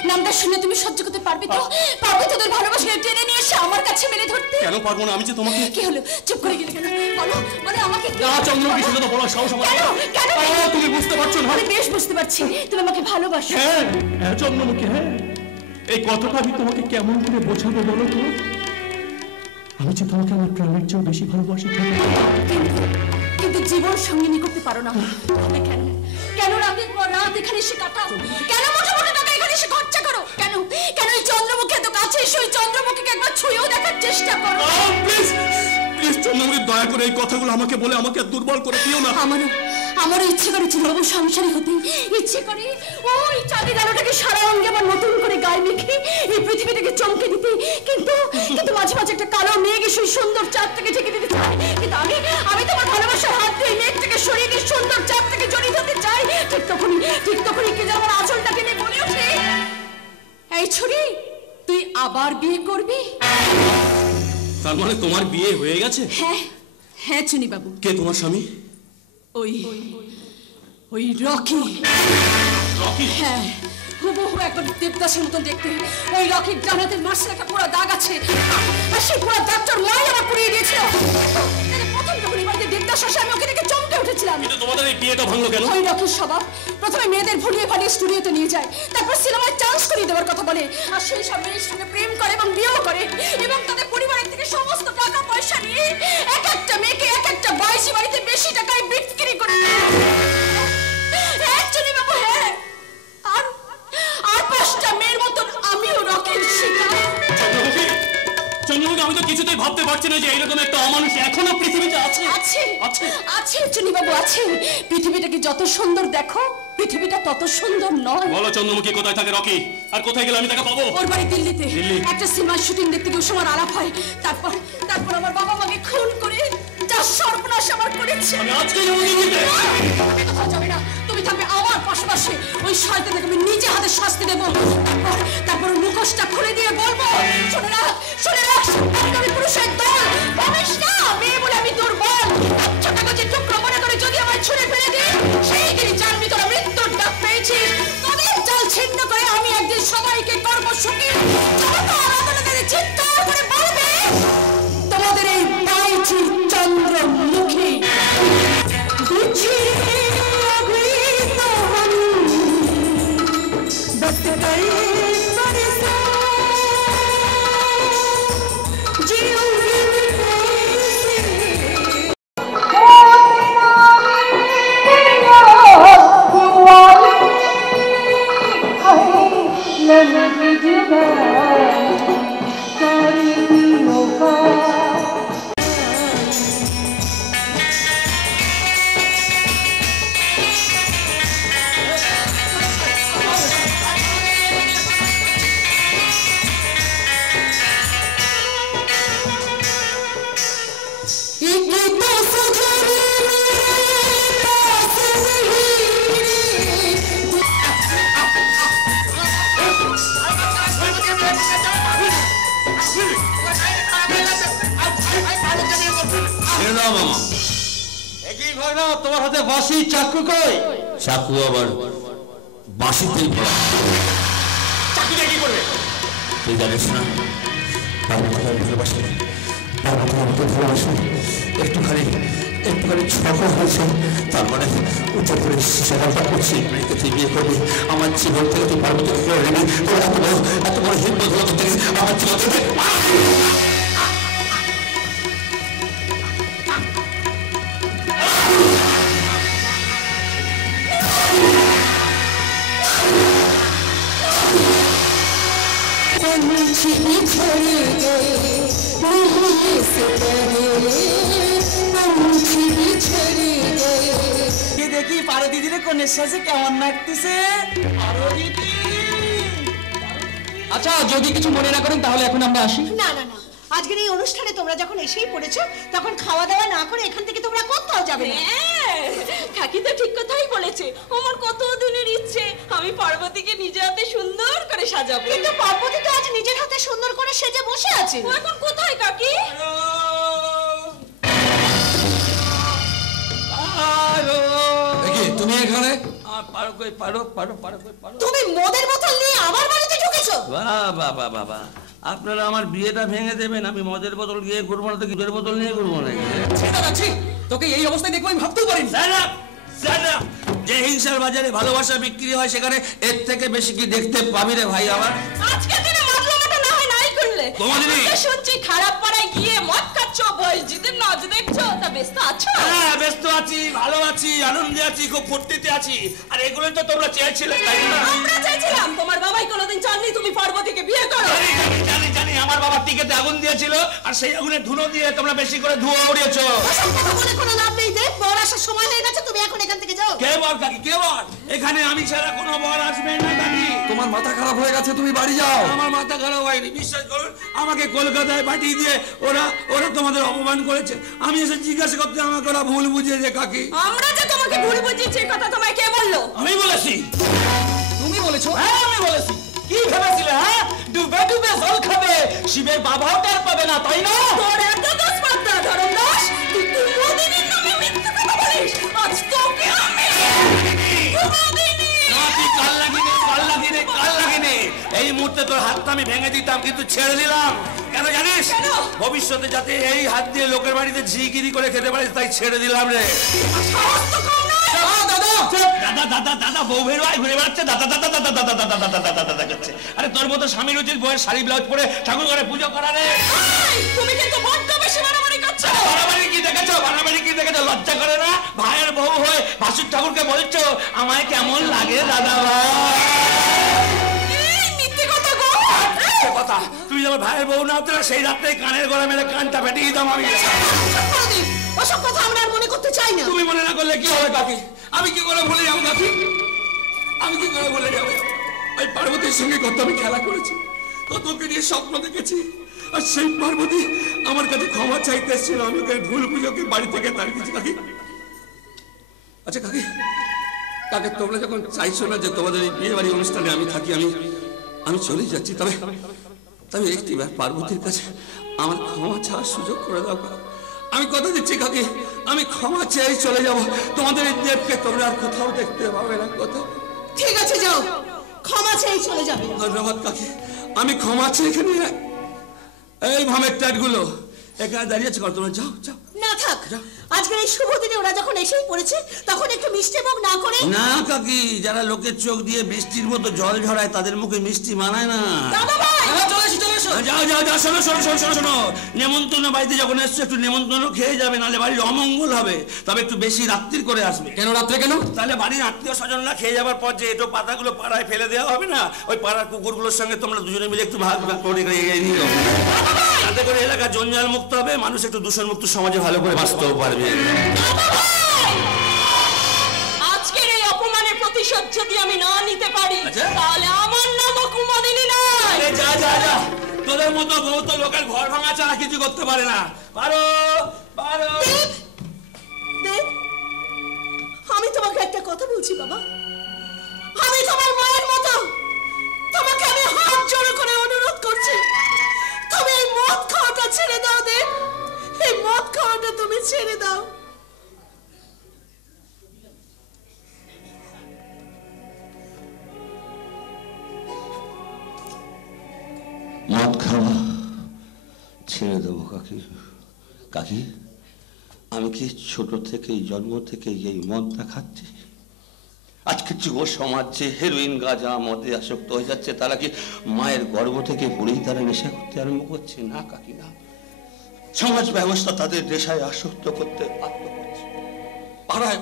নামটা শুনে তুমি সহ্য করতে পারবে তো? পারবে তোদের ভালোবাসাকে টেনে নিয়ে এসে আমার কাছে মেলে ধরতে? কেন পারবো না? আমি যে তোমাকে। কি হলো, চুপ করে গেলে কেন? বলো বলো আমাকে। না চন্দ্রমুখী, সেটা তো বলার সাহস আমার নেই। কেন তুমি বুঝতে পারছো না? আমি বেশ বুঝতে পারছি, তুমি আমাকে ভালোবাসো। হ্যাঁ হ্যাঁ চন্দ্রমুখী, হ্যাঁ। এই কথাটা আমি তোমাকে কেমন করে বোঝাবো বলো তো? আমি যে তোমাকে আমার প্রাণের চেয়েও বেশি ভালোবাসি। কিন্তু জীবন সঙ্গিনী করতে পারো না। কেন কেন রাতের পর রাত এখানে এসে কাটাও? কেন মোটা মোটা টাকা এখানে এসে খরচা করো? কেন কেন এই চন্দ্রমুখী এত কাছে এসে ওই চন্দ্রমুখীকে একবার ছুঁয়েও দেখার চেষ্টা করো? প্লিজ প্লিজ চন্দ্রমুখী দয়া করে এই কথাগুলো আমাকে বলে আমাকে আর দুর্বল করে দিও না। আমারও ইচ্ছে করে চিরবাবু সংসারী হতে, ইচ্ছে করে ওই চাঁদের আলোটাকে সারা অঙ্গে আবার নতুন করে গায়ে মেখে এই পৃথিবীটাকে চমকে দিতে, কিন্তু মাঝে মাঝে একটা কালো মেঘ এসে সুন্দর চাঁদটাকে ঢেকে দিতে চায়। কিন্তু আমি তোমার ভালোবাসার হাত দিয়ে মেঘটাকে সরিয়ে দিয়ে সুন্দর চাঁদটাকে জড়িয়ে ধরতে চাই। ঠিক তখনই কে যেন আমার আঁচলটাকে নিয়ে বলে ওঠে, এই ছুরি তুই আবার বিয়ে করবি? তার মানে তোমার বিয়ে হয়ে গেছে? হ্যাঁ চুনি বাবু। কে তোমার স্বামী? ওই রকি। রকি? হ্যাঁ, হুবহু একবার দেবদাসের মতন দেখতে। ওই রকির ডানাতের মাসে একটা পুরো দাগ আছে, আর সেই পুরো দাগটার মাই আমার পুড়িয়ে দিয়েছিল। প্রথম যখন এই বাড়িতে দেবদাস আসে আমি ওকে দেখে চমকে উঠেছিলাম। কিন্তু তোমাদের এই বিয়েটা ভাঙলো কেন? ওই রকির স্বভাব, প্রথমে মেয়েদের ভুলিয়ে ভালিয়ে স্টুডিওতে নিয়ে যায়, তারপর সিনেমায় চান্স করিয়ে দেওয়ার কথা বলে, আর সেই সব মেয়ের সঙ্গে প্রেম করে এবং বিয়েও করে, এবং তাদের পরিবারের থেকে সমস্ত টাকা পয়সা নিয়ে এক একটা মেয়েকে এক একটা বাইশি বাড়িতে বেশি টাকায় বিক্রি করে। চন্দ্রমুখী, আমি তো কিছুতেই ভাবতে পারছি না যে এইরকম একটা অমানুষ এখনো পৃথিবীতে আছে। আছে চুনি বাবু, আছে। পৃথিবীটাকে যত সুন্দর দেখো, পৃথিবীটা তত সুন্দর নয়। বলো চন্দ্রমুখী, কোথায় থাকে রকি, আর কোথায় গেলে আমি তাকে পাবো? ওর বাড়ি দিল্লিতে। একটা সিনেমার শুটিং দেখতে গিয়ে সময় আলাপ হয়, তারপর আমার বাবা মাকে খুন করে যা সর্বনাশ আমার করেছে। আমি আজকে যাবো দিল্লিতে। কোথাও যাবে না, তুমি থাকবে আমার পাশাপাশি। ওই শয়তানকে আমি নিজে হাতে শাস্তি দেবো, তারপর মুখোশটা খুলে দিয়ে বলবো, শুনে রাখ আমি পুরুষের দল, ভাবিস না মেয়ে বলে আমি দুর্বল। ছোট কাজে টুকরো মনে করে যদি আমায় ছুঁড়ে ফেলে দিই, সেই দিনই জানবি তোরা মৃত্যুর ডাক পেয়েছিস। তোদের জাল ছিন্ন করে আমি একদিন সবাইকে করব সুখী। চিৎকার করে বলবে, তোমাদের এই পাইছি চন্দ্রমুখী। তোমার হাতে বাঁশি, চাকু কই? চাকু আবার বাঁশিতেই পড়া। চাকু দিয়ে কি করবে? তুই জানিস না ভালোবাসি, একটুখানি ছক হয়েছে, তার মানে উচ্চ করে সকালটা করছি মেয়েকে তুই বিয়ে করবি, আমার জীবন থেকে তুই পার্বতীকে কেড়ে নিবি। এত বড় হিম্মত হলো থেকে আমার জীবন থেকে। দেখি পারো দিদিরে কোনের সাথে কেমন লাগতেছে। আচ্ছা, যদি কিছু মনে না করেন তাহলে এখন আমরা আসি। না, আজকের এই অনুষ্ঠানে তোমরা যখন এসেই পড়েছো, তখন খাওয়া দাওয়া না করে এখান থেকে তোমরা কোথাও যাবে না। কাকি তো ঠিক কথাই বলেছে, আমার কত দিনের ইচ্ছে আমি পার্বতীকে নিজে হাতে সুন্দর করে সাজাবো। কিন্তু পার্বতী তো আজ নিজের হাতে সুন্দর করে সেজে বসে আছে। ও এখন কোথায় কাকি? তুমি এখানে? তুমি মদের বোতল নিয়ে আমার বাড়িতে ঢুকেছো? বাবা, আপনারা আমার বিয়েটা ভেঙে দেবেন। আমি মদের বোতল গিয়ে করবো না তো কিসের বোতল নিয়ে করবো নাকি? তোকে এই অবস্থায় দেখবো আমি ভাবতেও পারিনি। যে হিংসার বাজারে ভালোবাসা বিক্রি হয়, সেখানে এর থেকে বেশি কি দেখতে পাবি রে ভাই আমার? আজকে দিনে মাতলামাটা না হয় নাই করলে। শুনছি খারাপ পাড়ায় গিয়ে মদ খাচ্ছ, বয়সজিদের নাচ দেখছো, তা ব্যস্ত আছো? হ্যাঁ, ব্যস্ত আছি, ভালো আছি, আনন্দে আছি, খুব ফুর্তিতে আছি। আর এগুলো তো তোমরা চেয়েছিলে, তাই না? আমরা চাইছিলাম, তোমার বাবাই কোনোদিন চাননি তুমি পার্বতীকে বিয়ে করো। জানি আমার বাবার টিকেতে আগুন দিয়েছিল আর সেই আগুনের ধুলো দিয়ে তোমরা বেশি করে ধোঁয়া উড়িয়েছো। ওসব কথা বলে কোনো লাভ নেই দেব, বর আসার সময় হয়ে গেছে, তুমি এখন এখান থেকে যাও। কে বল কাকি, কে বল? এখানে আমি ছাড়া কোনো বর আসবে না কাকি। তোমার মাথা খারাপ হয়ে গেছে, তুমি বাড়ি যাও। আমার মাথা খারাপ হয়নি, বিশ্বাস করুন। আমাকে কলকাতায় পাঠিয়ে দিয়ে ওরা তোমাদের অপমান করেছে। আমি এসে জিজ্ঞাসা করতে আমাকে ওরা ভুল বুঝিয়েছে কাকি। আমরা যে তোমাকে ভুল বুঝিয়েছি এই কথা তোমায় কে বললো? আমি বলেছি। তুমি বলেছো? হ্যাঁ আমি বলেছি। কি ভেবেছিলে? হ্যাঁ, ডুবে ডুবে জল খাবে, শিবের বাবাও টের পাবে না, তাই না? তোর এত দোষ পাত্তা ধরম দাস, তুই কুমুদিনীর নামে মিথ্যে কথা বলিস। আজ তোকে আমি কুমুদিনী। না, তুই কাল লাগিনি। এই মুহূর্তে তোর হাতটা আমি ভেঙে দিতাম, কিন্তু ছেড়ে দিলাম। কেন জানিস? ভবিষ্যতে যাতে এই হাত দিয়ে লোকের বাড়িতে ঝিগিরি করে খেতে পারিস, তাই ছেড়ে দিলাম রে। সাহস তো কম নয়। দাদা বউ ভের ভাই ঘুরে বেড়াচ্ছে, দাদা করছে। আরে তোর মতো স্বামীর উচিত বউয়ের শাড়ি ব্লাউজ পরে ঠাকুর ঘরে পুজো করা রে। তুমি কিন্তু বড্ড বেশি বাড়াবাড়ি করছো। বাড়াবাড়ি কি দেখেছো? লজ্জা করে না? ভাইয়ের বউ হয়ে ভাসুর ঠাকুরকে বলছো আমায় কেমন লাগে দাদা কথা? তুমি যখন ভাইয়ের বউ না হতো, সেই রাত্রে কানের গলা মেরে কানটা ফেটে দিতাম আমি। ওসব কথা আমরা আর মনে করতে চাই না। তুমি মনে না করলে কি হবে কাকি? আমি কি করে ভুলে যাবো কাকি? আমি কি করে ভুলে যাবো? ওই পার্বতীর সঙ্গে কত আমি খেলা করেছি, কতকে নিয়ে স্বপ্ন দেখেছি, আর সেই পার্বতী আমার কাছে ক্ষমা চাইতে এসেছিল। আমি ওকে ভুল বুঝোকে বাড়ি থেকে তাড়িয়ে দিচ্ছি কাকি। আচ্ছা কাকি, তোমরা যখন চাইছো না যে তোমাদের এই বিয়ে বাড়ি অনুষ্ঠানে আমি থাকি, আমি চলে যাচ্ছি, তবে একটিবার পার্বতীর কাছে আমার ক্ষমা চাওয়ার সুযোগ করে দাও। আমি কথা দিচ্ছি কাকি, আমি ক্ষমা চেয়ে চলে যাব। তোমাদের এই দেবকে তোমরা আর কোথাও দেখতে পাবে না। কোথাও? ঠিক আছে, যাও, ক্ষমা চেয়ে চলে যাবে। ধন্যবাদ কাকি, আমি ক্ষমা চেয়ে এখানে। এই ভামের ট্যাটগুলো এখানে দাঁড়িয়েছে, তোমরা যাও। না থাক, আজকের এই শুভ দিনে ওরা যখন এসেই পড়েছে, তখন একটু মিষ্টি মুখ না করে। না কাকি, যারা লোকের চোখ দিয়ে বৃষ্টির মতো জল ঝরায় তাদের মুখে মিষ্টি মানায় না। যাও, শোনো, নেমন্তন্ন বাড়িতে যখন এসছো একটু নেমন্তন্ন খেয়ে যাবে, নাহলে বাড়ির অমঙ্গল হবে। তবে একটু বেশি রাত্রির করে আসবে। কেন রাত্রে কেন? তাহলে বাড়ির আত্মীয় স্বজনরা খেয়ে যাবার পর যে এটো পাতাগুলো পাড়ায় ফেলে দেওয়া হবে না, ওই পাড়ার কুকুরগুলোর সঙ্গে তোমরা দুজনে মিলে একটু ভাগ করে নিও। তাতে করে এলাকা জঞ্জাল মুক্ত হবে, মানুষ একটু দূষণ মুক্ত সমাজে ভালো করে বাঁচতেও পারবে। আজকের এই অপমানের প্রতিশোধ যদি আমি না নিতে পারি, তাহলে আমার নাম কুমুদিনী নয়। যা তোদের মতো বউ তো লোকের ঘর ভাঙা ছাড়া কিছু করতে পারে না। পারো। দেব, আমি তোমাকে একটা কথা বলছি বাবা, আমি তোমার মায়ের মতো তোমাকে আমি হাত জোড় করে অনুরোধ করছি, তুমি এই মদ খাওয়াটা ছেড়ে দাও। দেব, এই মদ খাওয়াটা তুমি ছেড়ে দাও। মদ খাওয়া ছেড়ে দেবো কাকি? আমি কি ছোট থেকে জন্ম থেকে এই মদটা খাচ্ছি? আজকে যুব সমাজ যে হেরোইন গাঁজা মদে আসক্ত হয়ে যাচ্ছে, তারা কি মায়ের গর্ভ থেকে পড়েই তারা নেশা করতে আরম্ভ করছে? না কাকি, না। সমাজ ব্যবস্থা তাদের নেশায় আসক্ত করতে বাধ্য করছে।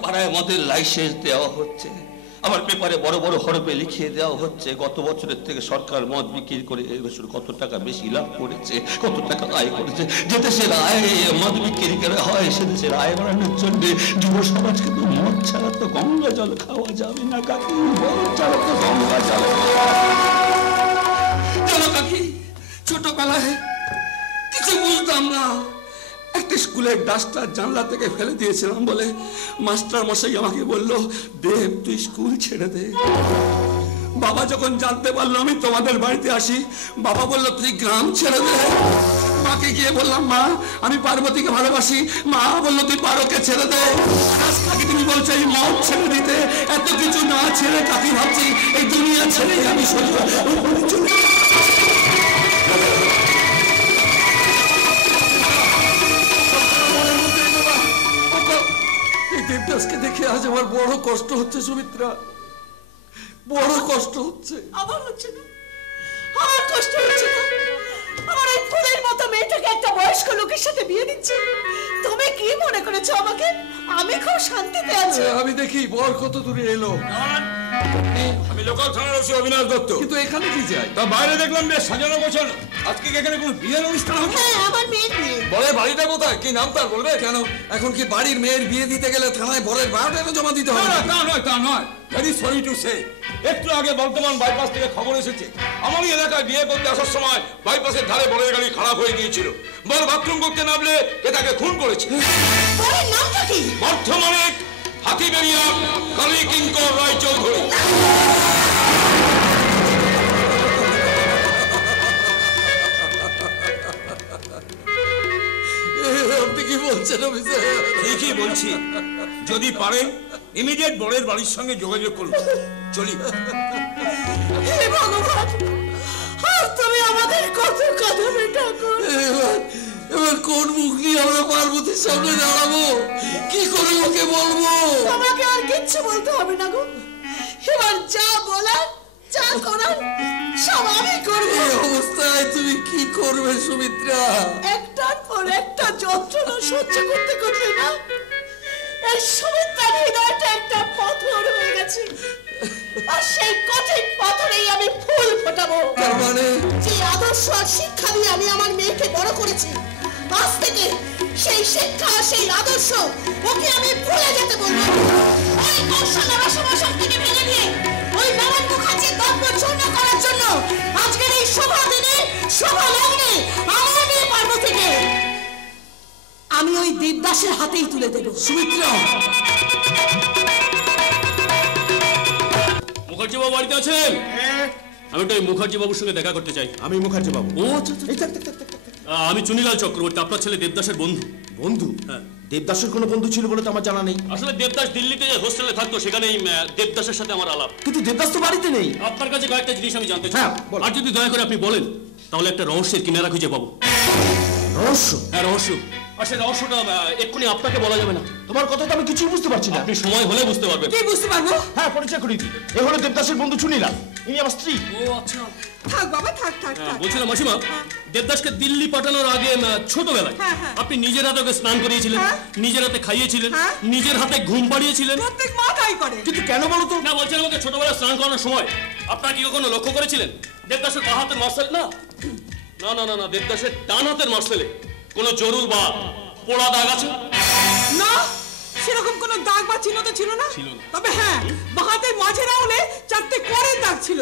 পাড়ায় মদের লাইসেন্স দেওয়া হচ্ছে, আবার পেপারে বড় বড় হরফে লিখিয়ে দেওয়া হচ্ছে গত বছরের থেকে সরকার মদ বিক্রি করে এবছর কত টাকা বেশি লাভ করেছে, কত টাকা আয় করেছে। যে দেশের আয় মদ বিক্রি করে হয়, সে দেশের আয় বাড়ানোর জন্য যুব সমাজ কিন্তু মদ ছাড়া তো গঙ্গা জল খাওয়া যাবে না কাকি, মদ ছাড়া তো গঙ্গা জল জানো কাকি, ছোটবেলায় কিছু বুঝতাম না। একটা স্কুলের ডাস্টার জানলা থেকে ফেলে দিয়েছিলাম বলে মাস্টার মশাই আমাকে বলল, দেব তুই স্কুল ছেড়ে দে। বাবা যখন জানতে পারলো আমি তোমাদের বাড়িতে আসি, বাবা বলল তুই গ্রাম ছেড়ে দে। মাকে গিয়ে বললাম, মা আমি পার্বতীকে ভালোবাসি। মা বললো তুই পারোকে ছেড়ে দে। আজ কাকি তুমি বলছো এই মদ ছেড়ে দিতে? এত কিছু না ছেড়ে কাকি ভাবছি এই দুনিয়া ছেড়ে আমি চলে। দেবদাসকে দেখে আজ আমার বড় কষ্ট হচ্ছে সুমিত্রা, বড় কষ্ট হচ্ছে। আমার হচ্ছে না, আমার কষ্ট হচ্ছে না। আমার এই ফুলের মতো মেয়েটাকে একটা বয়স্ক লোকের সাথে বিয়ে দিচ্ছে। তুমি কি মনে করেছো আমাকে? আমি খুব শান্তিতে আছি। আমি দেখি বর কত দূরে এলো। আমি লোকাল থানার ওসি অবিনাশ দত্ত। কিন্তু এখানে কি যায়? তা বাইরে দেখলাম বেশ সাজানো গোছানো। আজকে কি এখানে কোনো বিয়ের অনুষ্ঠান হচ্ছে? হ্যাঁ, আমার মেয়ের বিয়ে। বরের বাড়িটা কোথায়? কি নাম তার বলবে? কেন এখন কি বাড়ির মেয়ের বিয়ে দিতে গেলে থানায় বরের বায়োডাটা জমা দিতে হবে? না, তা নয়। ভেরি সরি টু সে, একটু আগে বর্ধমান বাইপাস থেকে খবর এসেছে আমারই এলাকায় বিয়ে করতে আসার সময় বাইপাসের ধারে বরের গাড়ি খারাপ হয়ে গিয়েছিল। বর বাথরুম করতে নামলে কে তাকে খুন করেছে। বরের নামটা কি? বর্ধমানে হাতিবেরিয়া কালী কিঙ্কর রায় চৌধুরী। আপনি কি বলছেন অফিসার? ঠিকই বলছি, যদি পারেন ইমিডিয়েট বরের বাড়ির সঙ্গে যোগাযোগ করুন। চলি। হে ভগবান, আর তুমি আমাদের কত কাঁদাবে ঠাকুর। এবার কোন মুখ নিয়ে আমরা পার্বতীর সামনে দাঁড়াবো? কি করে ওকে বলবো? আমাকে আর কিচ্ছু বলতে হবে না গো। এবার যা বলার যা করার সব আমি করবো। এই অবস্থায় তুমি কি করবে সুমিত্রা? একটার পর একটা যন্ত্রণা সহ্য করতে করতে না এই সুমিত্রার হৃদয়টা একটা পাথর হয়ে গেছে। আর সেই কঠিন পাথরেই আমি ফুল ফোটাবো। তার মানে যে আদর্শ আর শিক্ষা দিয়ে আমি আমার মেয়েকে বড় করেছি, আজ থেকে সেই শিক্ষা সেই আদর্শ ওকে আমি ভুলে যেতে বলবো। ওই কৌশল আর অসমশক্তিকে ভেঙে দিয়ে ওই বাবার মুখার্জির দম্ভ চূর্ণ করার জন্য আজকের এই শোভা দিনে শোভা লগ্নে আমার মেয়ে পার্বতীকে আমি ওই দেবদাসের হাতেই তুলে দেব। সুমিত্রা, মুখার্জি বাবু বাড়িতে আছেন? আমি তো মুখার্জি বাবুর সঙ্গে দেখা করতে চাই। আমি মুখার্জি বাবু। ও আচ্ছা, আমি চুনিলাল চক্রবর্তী, আপনার ছেলে দেবদাসের বন্ধু। বন্ধু? হ্যাঁ। দেবদাসের কোনো বন্ধু ছিল বলে তো আমার জানা নেই। আসলে দেবদাস দিল্লিতে যে হোস্টেলে থাকতো সেখানেই দেবদাসের সাথে আমার আলাপ। কিন্তু দেবদাস তো বাড়িতে নেই। আপনার কাছে কয়েকটা জিনিস আমি জানতে চাই। হ্যাঁ, বল। আর যদি দয়া করে আপনি বলেন তাহলে একটা রহস্যের কিনারা খুঁজে পাবো। রহস্য? হ্যাঁ, রহস্য। আর সেই রহস্যটা এক্ষুনি আপনাকে বলা যাবে না। তোমার কথা তো আমি কিছুই বুঝতে পারছি না। আপনি সময় হলে বুঝতে পারবেন। কি বুঝতে পারবো? হ্যাঁ, পরিচয় করিয়ে দিই। এ হলো দেবদাসের বন্ধু চুনিলাল, ইনি আমার স্ত্রী। ও আচ্ছা। থাক বাবা, থাক থাক থাক। বলছিলাম মাসিমা, দেবদাসকে দিল্লি পাঠানোর আগে ছোটবেলায় হ্যাঁ, হ্যাঁ। আপনি নিজের হাতে ওকে স্নান করিয়েছিলেন, হ্যাঁ। নিজের হাতে খাইয়েছিলেন, হ্যাঁ। নিজের হাতে ঘুম পাড়িয়েছিলেন। প্রত্যেক মা তাই করে। কিন্তু কেন বলো তো? না, বলছিলাম ওকে ছোটবেলায় স্নান করানোর সময় আপনারা কি কখনো লক্ষ্য করেছিলেন দেবদাসের বাঁ হাতের মার্শাল না না না না না দেবদাসের ডান হাতের মার্শালে কোনো জরুল বা পোড়া দাগ আছে? না, সেরকম কোনো দাগ বা চিহ্ন তো ছিল না। ছিল না। তবে হ্যাঁ, বাহাতের মাঝে রাউলে 4টে করের দাগ ছিল।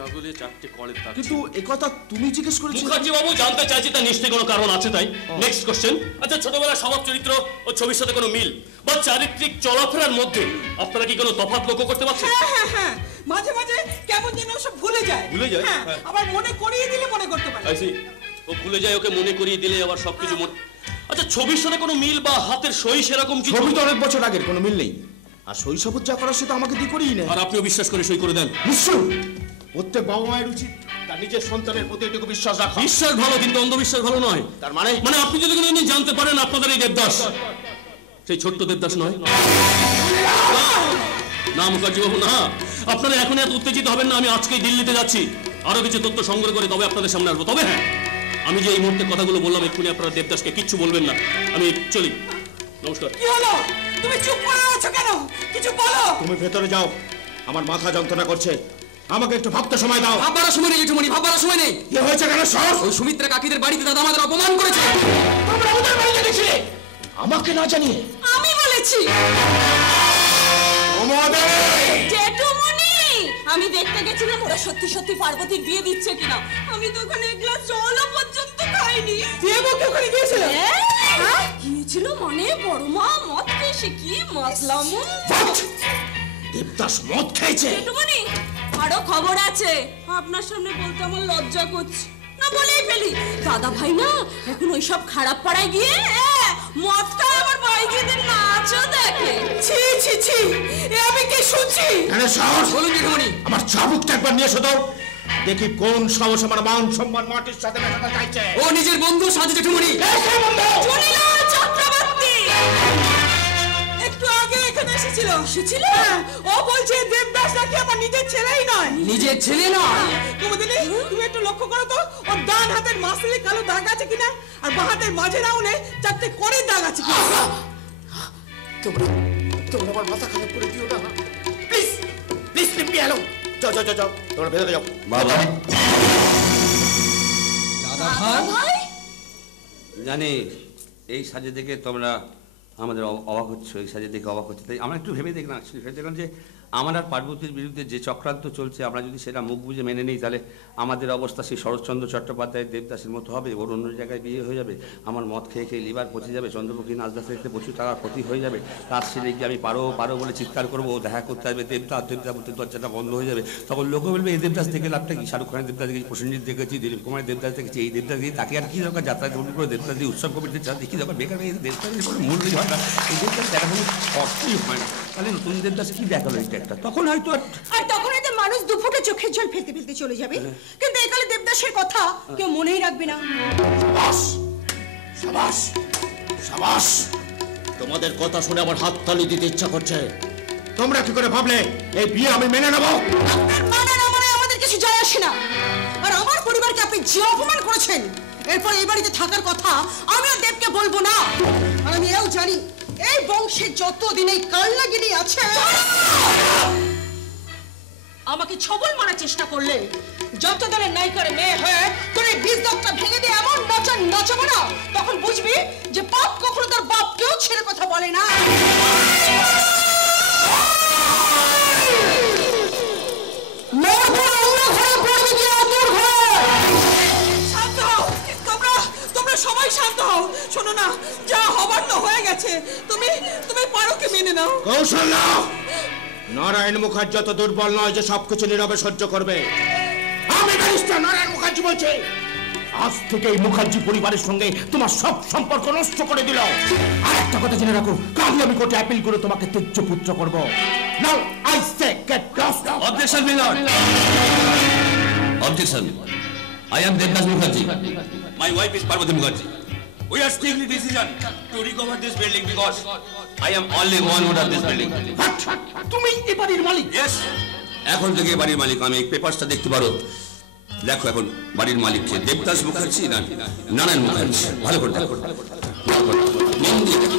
রাগুলে 4টে কলের দাগ। কিন্তু একথা তুমি জিজ্ঞেস করেছিলে? মুখার্জি বাবু জানতে চাইছি, তা নিশ্চয়ই কোনো কারণ আছে তাই। নেক্সট কোশ্চেন, আচ্ছা ছোটবেলার স্বভাব চরিত্র ও ছবির সাথে কোনো মিল বা চারিত্রিক চলাফেরার মধ্যে আপনারা কি কোনো তফাৎ লক্ষ্য করতে পারছেন? হ্যাঁ হ্যাঁ হ্যাঁ, মাঝে মাঝে কেমন যেন সব ভুলে যায়। ভুলে যায়? হ্যাঁ, হ্যাঁ। আবার মনে করিয়ে দিলে মনে করতে পারে। I see. ও ভুলে যায়, ওকে মনে করিয়ে দিলে আবার সবকিছু মনে। আচ্ছা ছবির সাথে কোনো মিল বা হাতের সই সেরকম কিছু? ছবি তো অনেক বছর আগের, কোনো মিল নেই। আর শৈশবত যা করার সেটা আমাকে দিয়ে করিই না। আর আপনিও বিশ্বাস করে সই করে দেন? নিশ্চয়, প্রত্যেক বাবা মায়ের উচিত তার নিজের সন্তানের প্রতি এটুকু বিশ্বাস রাখা। বিশ্বাস ভালো, কিন্তু অন্ধবিশ্বাস ভালো নয়। তার মানে? মানে আপনি যদি কোনোদিন জানতে পারেন আপনাদের এই দেবদাস সেই ছোট্ট দেবদাস নয়। না মুখার্জি বাবু না, আপনারা এখন এত উত্তেজিত হবেন না। আমি আজকেই দিল্লিতে যাচ্ছি, আরো কিছু তথ্য সংগ্রহ করে তবে আপনাদের সামনে আসবো। তবে হ্যাঁ, আমি যে এই মুহূর্তে কথাগুলো বললাম এক্ষুনি আপনারা দেবদাসকে কিচ্ছু বলবেন না। আমি চলি, নমস্কার। কি হলো? তুমি চুপ করে আছো কেন? কিছু বলো। তুমি ভেতরে যাও, আমার মাথা যন্ত্রণা করছে। আমাকে একটু ভাবতে সময় দাও। ভাববার সময় নেই জেঠুমনি, ভাববার সময় নেই। কি হয়েছে কেন সর? ওই সুমিত্রা কাকিদের বাড়িতে দাদা আমাদের অপমান করেছে। তোমরা ওদের বাড়িতে গেছিলে আমাকে না জানিয়ে? আমি বলেছি। জেঠুমনি, আমি দেখতে গেছিলাম ওরা সত্যি সত্যি পার্বতীর বিয়ে দিচ্ছে কিনা। আমি তো ওখানে এক গ্লাস জলও পর্যন্ত খাইনি। দেবও কি ওখানে গিয়েছিল? হ্যাঁ, গিয়েছিল মানে বড় মা মদ খেয়ে সে কি মাতলাম। দেবদাস মদ খেয়েছে? জেঠুমনি, আরো খবর আছে, আপনার সামনে বলতে আমার লজ্জা করছে। না বলেই ফেলি, দাদা ভাই না এখন ওইসব খারাপ পাড়ায় গিয়ে মদ খায় আমার ভাইজিদের নাচও দেখে। ছি ছি ছি, এ আমি কি শুনছি? কেন সাহস? বলুন জেঠুমনি। আমার চাবুকটা একবার নিয়ে এসো তো, দেখি কোন সাহস আমার মান সম্মান মাটির সাথে মেশাতে চাইছে। ও নিজের বন্ধু সাজু জেঠুমনি। চুনিলাল চক্রবর্তী একটু আগে এখানে এসেছিল। এসেছিল? ও বলছে দেবদাস নাকি আমার নিজের ছেলেই নয়। নিজের ছেলে নয়। কুমুদিনী, তুমি একটু লক্ষ্য করো তো ওর ডান হাতের মাসলে কালো দাগ আছে কিনা, আর বাঁ হাতের মাঝে রাউলে 4টে করের দাগ আছে কিনা। তোমরা আমার মাথা খারাপ করে দিও না প্লিজ প্লিজ। দিব্যি এলো। যাও যাও যাও যাও, তোমরা ভেতরে যাও। বাবা দাদা ভাই জানি এই সাজে দেখে তোমরা আমাদের অবাক হচ্ছে, এই সাজে দেখে অবাক হচ্ছে। তাই আমরা একটু ভেবে দেখলাম, ভেবে দেখলাম যে আমার আর পার্বতীর বিরুদ্ধে যে চক্রান্ত চলছে, আমরা যদি সেটা মুখ বুঝে মেনে নিই, তাহলে আমাদের অবস্থা সেই শরৎচন্দ্র চট্টোপাধ্যায় দেবদাসের মতো হবে। ওর অন্য জায়গায় বিয়ে হয়ে যাবে, আমার মদ খেয়ে খেয়ে লিভার পচে যাবে, চন্দ্রমুখী নাচ দেখতে দেখতে প্রচুর টাকার ক্ষতি হয়ে যাবে। রাত সেরে গিয়ে আমি পারো পারো বলে চিৎকার করবো, দেখা করতে আসবে দেবদাস, দেবদাস বলতে দরজাটা বন্ধ হয়ে যাবে। তখন লোক বলবে এই দেবদাস দেখে লাভটা কি? শাহরুখ খানের দেবদাস দেখেছি, প্রসেনজিৎ দেখেছি, দিলীপ কুমারের দেবদাস দেখেছি, এই দেবদাস দিয়ে তাকে আর কি দরকার? যাত্রা করে দেবদাস দিয়ে উৎসব কমিটিতে চাষ দেখি দরকার? বেকার এই দেবদাসের কোনো মূল্যই হয় না, এই দেবদাস দেখা কোনো অর্থই হয় না। তাহলে নতুন দেবদাস কি দেখালো এটা একটা? তখন হয়তো আর তখন এতে মানুষ দুফুটে চোখের জল ফেলতে ফেলতে চলে যাবে, কিন্তু একালে দেবদাসের কথা কেউ মনেই রাখবে না। সাবাস সাবাস সাবাস, তোমাদের কথা শুনে আমার হাততালি দিতে ইচ্ছা করছে। তোমরা কি করে ভাবলে এই বিয়ে আমি মেনে নেবো? আপনার মানে না মানে আমাদের কিছু যায় আসে না। আর আমার পরিবারকে আপনি যে অপমান করেছেন, এরপর এই বাড়িতে থাকার কথা আমিও দেবকে বলবো না। আর আমি এও জানি এই বংশে যতদিন এই কালনাগিনি আছে, আমাকে ছবল মারার চেষ্টা করলে যতদিনের নায়িকার মেয়ে হয়ে তোর এই বীজদত্তা ভেঙে দিয়ে এমন নচন নচাবো না, তখন বুঝবি যে বাপ কখনো তার বাপকেও ছেড়ে কথা বলে না। তোমরা সবাই শান্ত হও। শোনো না, যা হবার তো হয়ে গেছে, তুমি তুমি পারোকে মেনে নাও। কৌশল্যা, নারায়ণ মুখার্জি যত দুর্বল নয় যে সবকিছু নীরবে সহ্য করবে। আমি ব্যারিস্টার নারায়ণ মুখার্জি বলছি, আজ থেকে এই মুখার্জি পরিবারের সঙ্গে তোমার সব সম্পর্ক নষ্ট করে দিল। আর একটা কথা জেনে রাখো, কালই আমি কোর্টে অ্যাপিল করে তোমাকে তেজ্য পুত্র করব। Now I say get lost. Objection, my lord. Objection. I am Devdas Mukherjee. My wife is Parvati Mukherjee. We are taking the decision to recover this building because I am only one owner of this building. তুমি এই বাড়ির মালিক? Yes. এখন থেকে বাড়ির মালিক আমি। এই পেপারসটা দেখতে পারো, দেখো এখন বাড়ির মালিক কে, দেবদাস মুখার্জি না নারায়ণ মুখার্জি। ভালো করে দেখো, মন দিয়ে দেখো।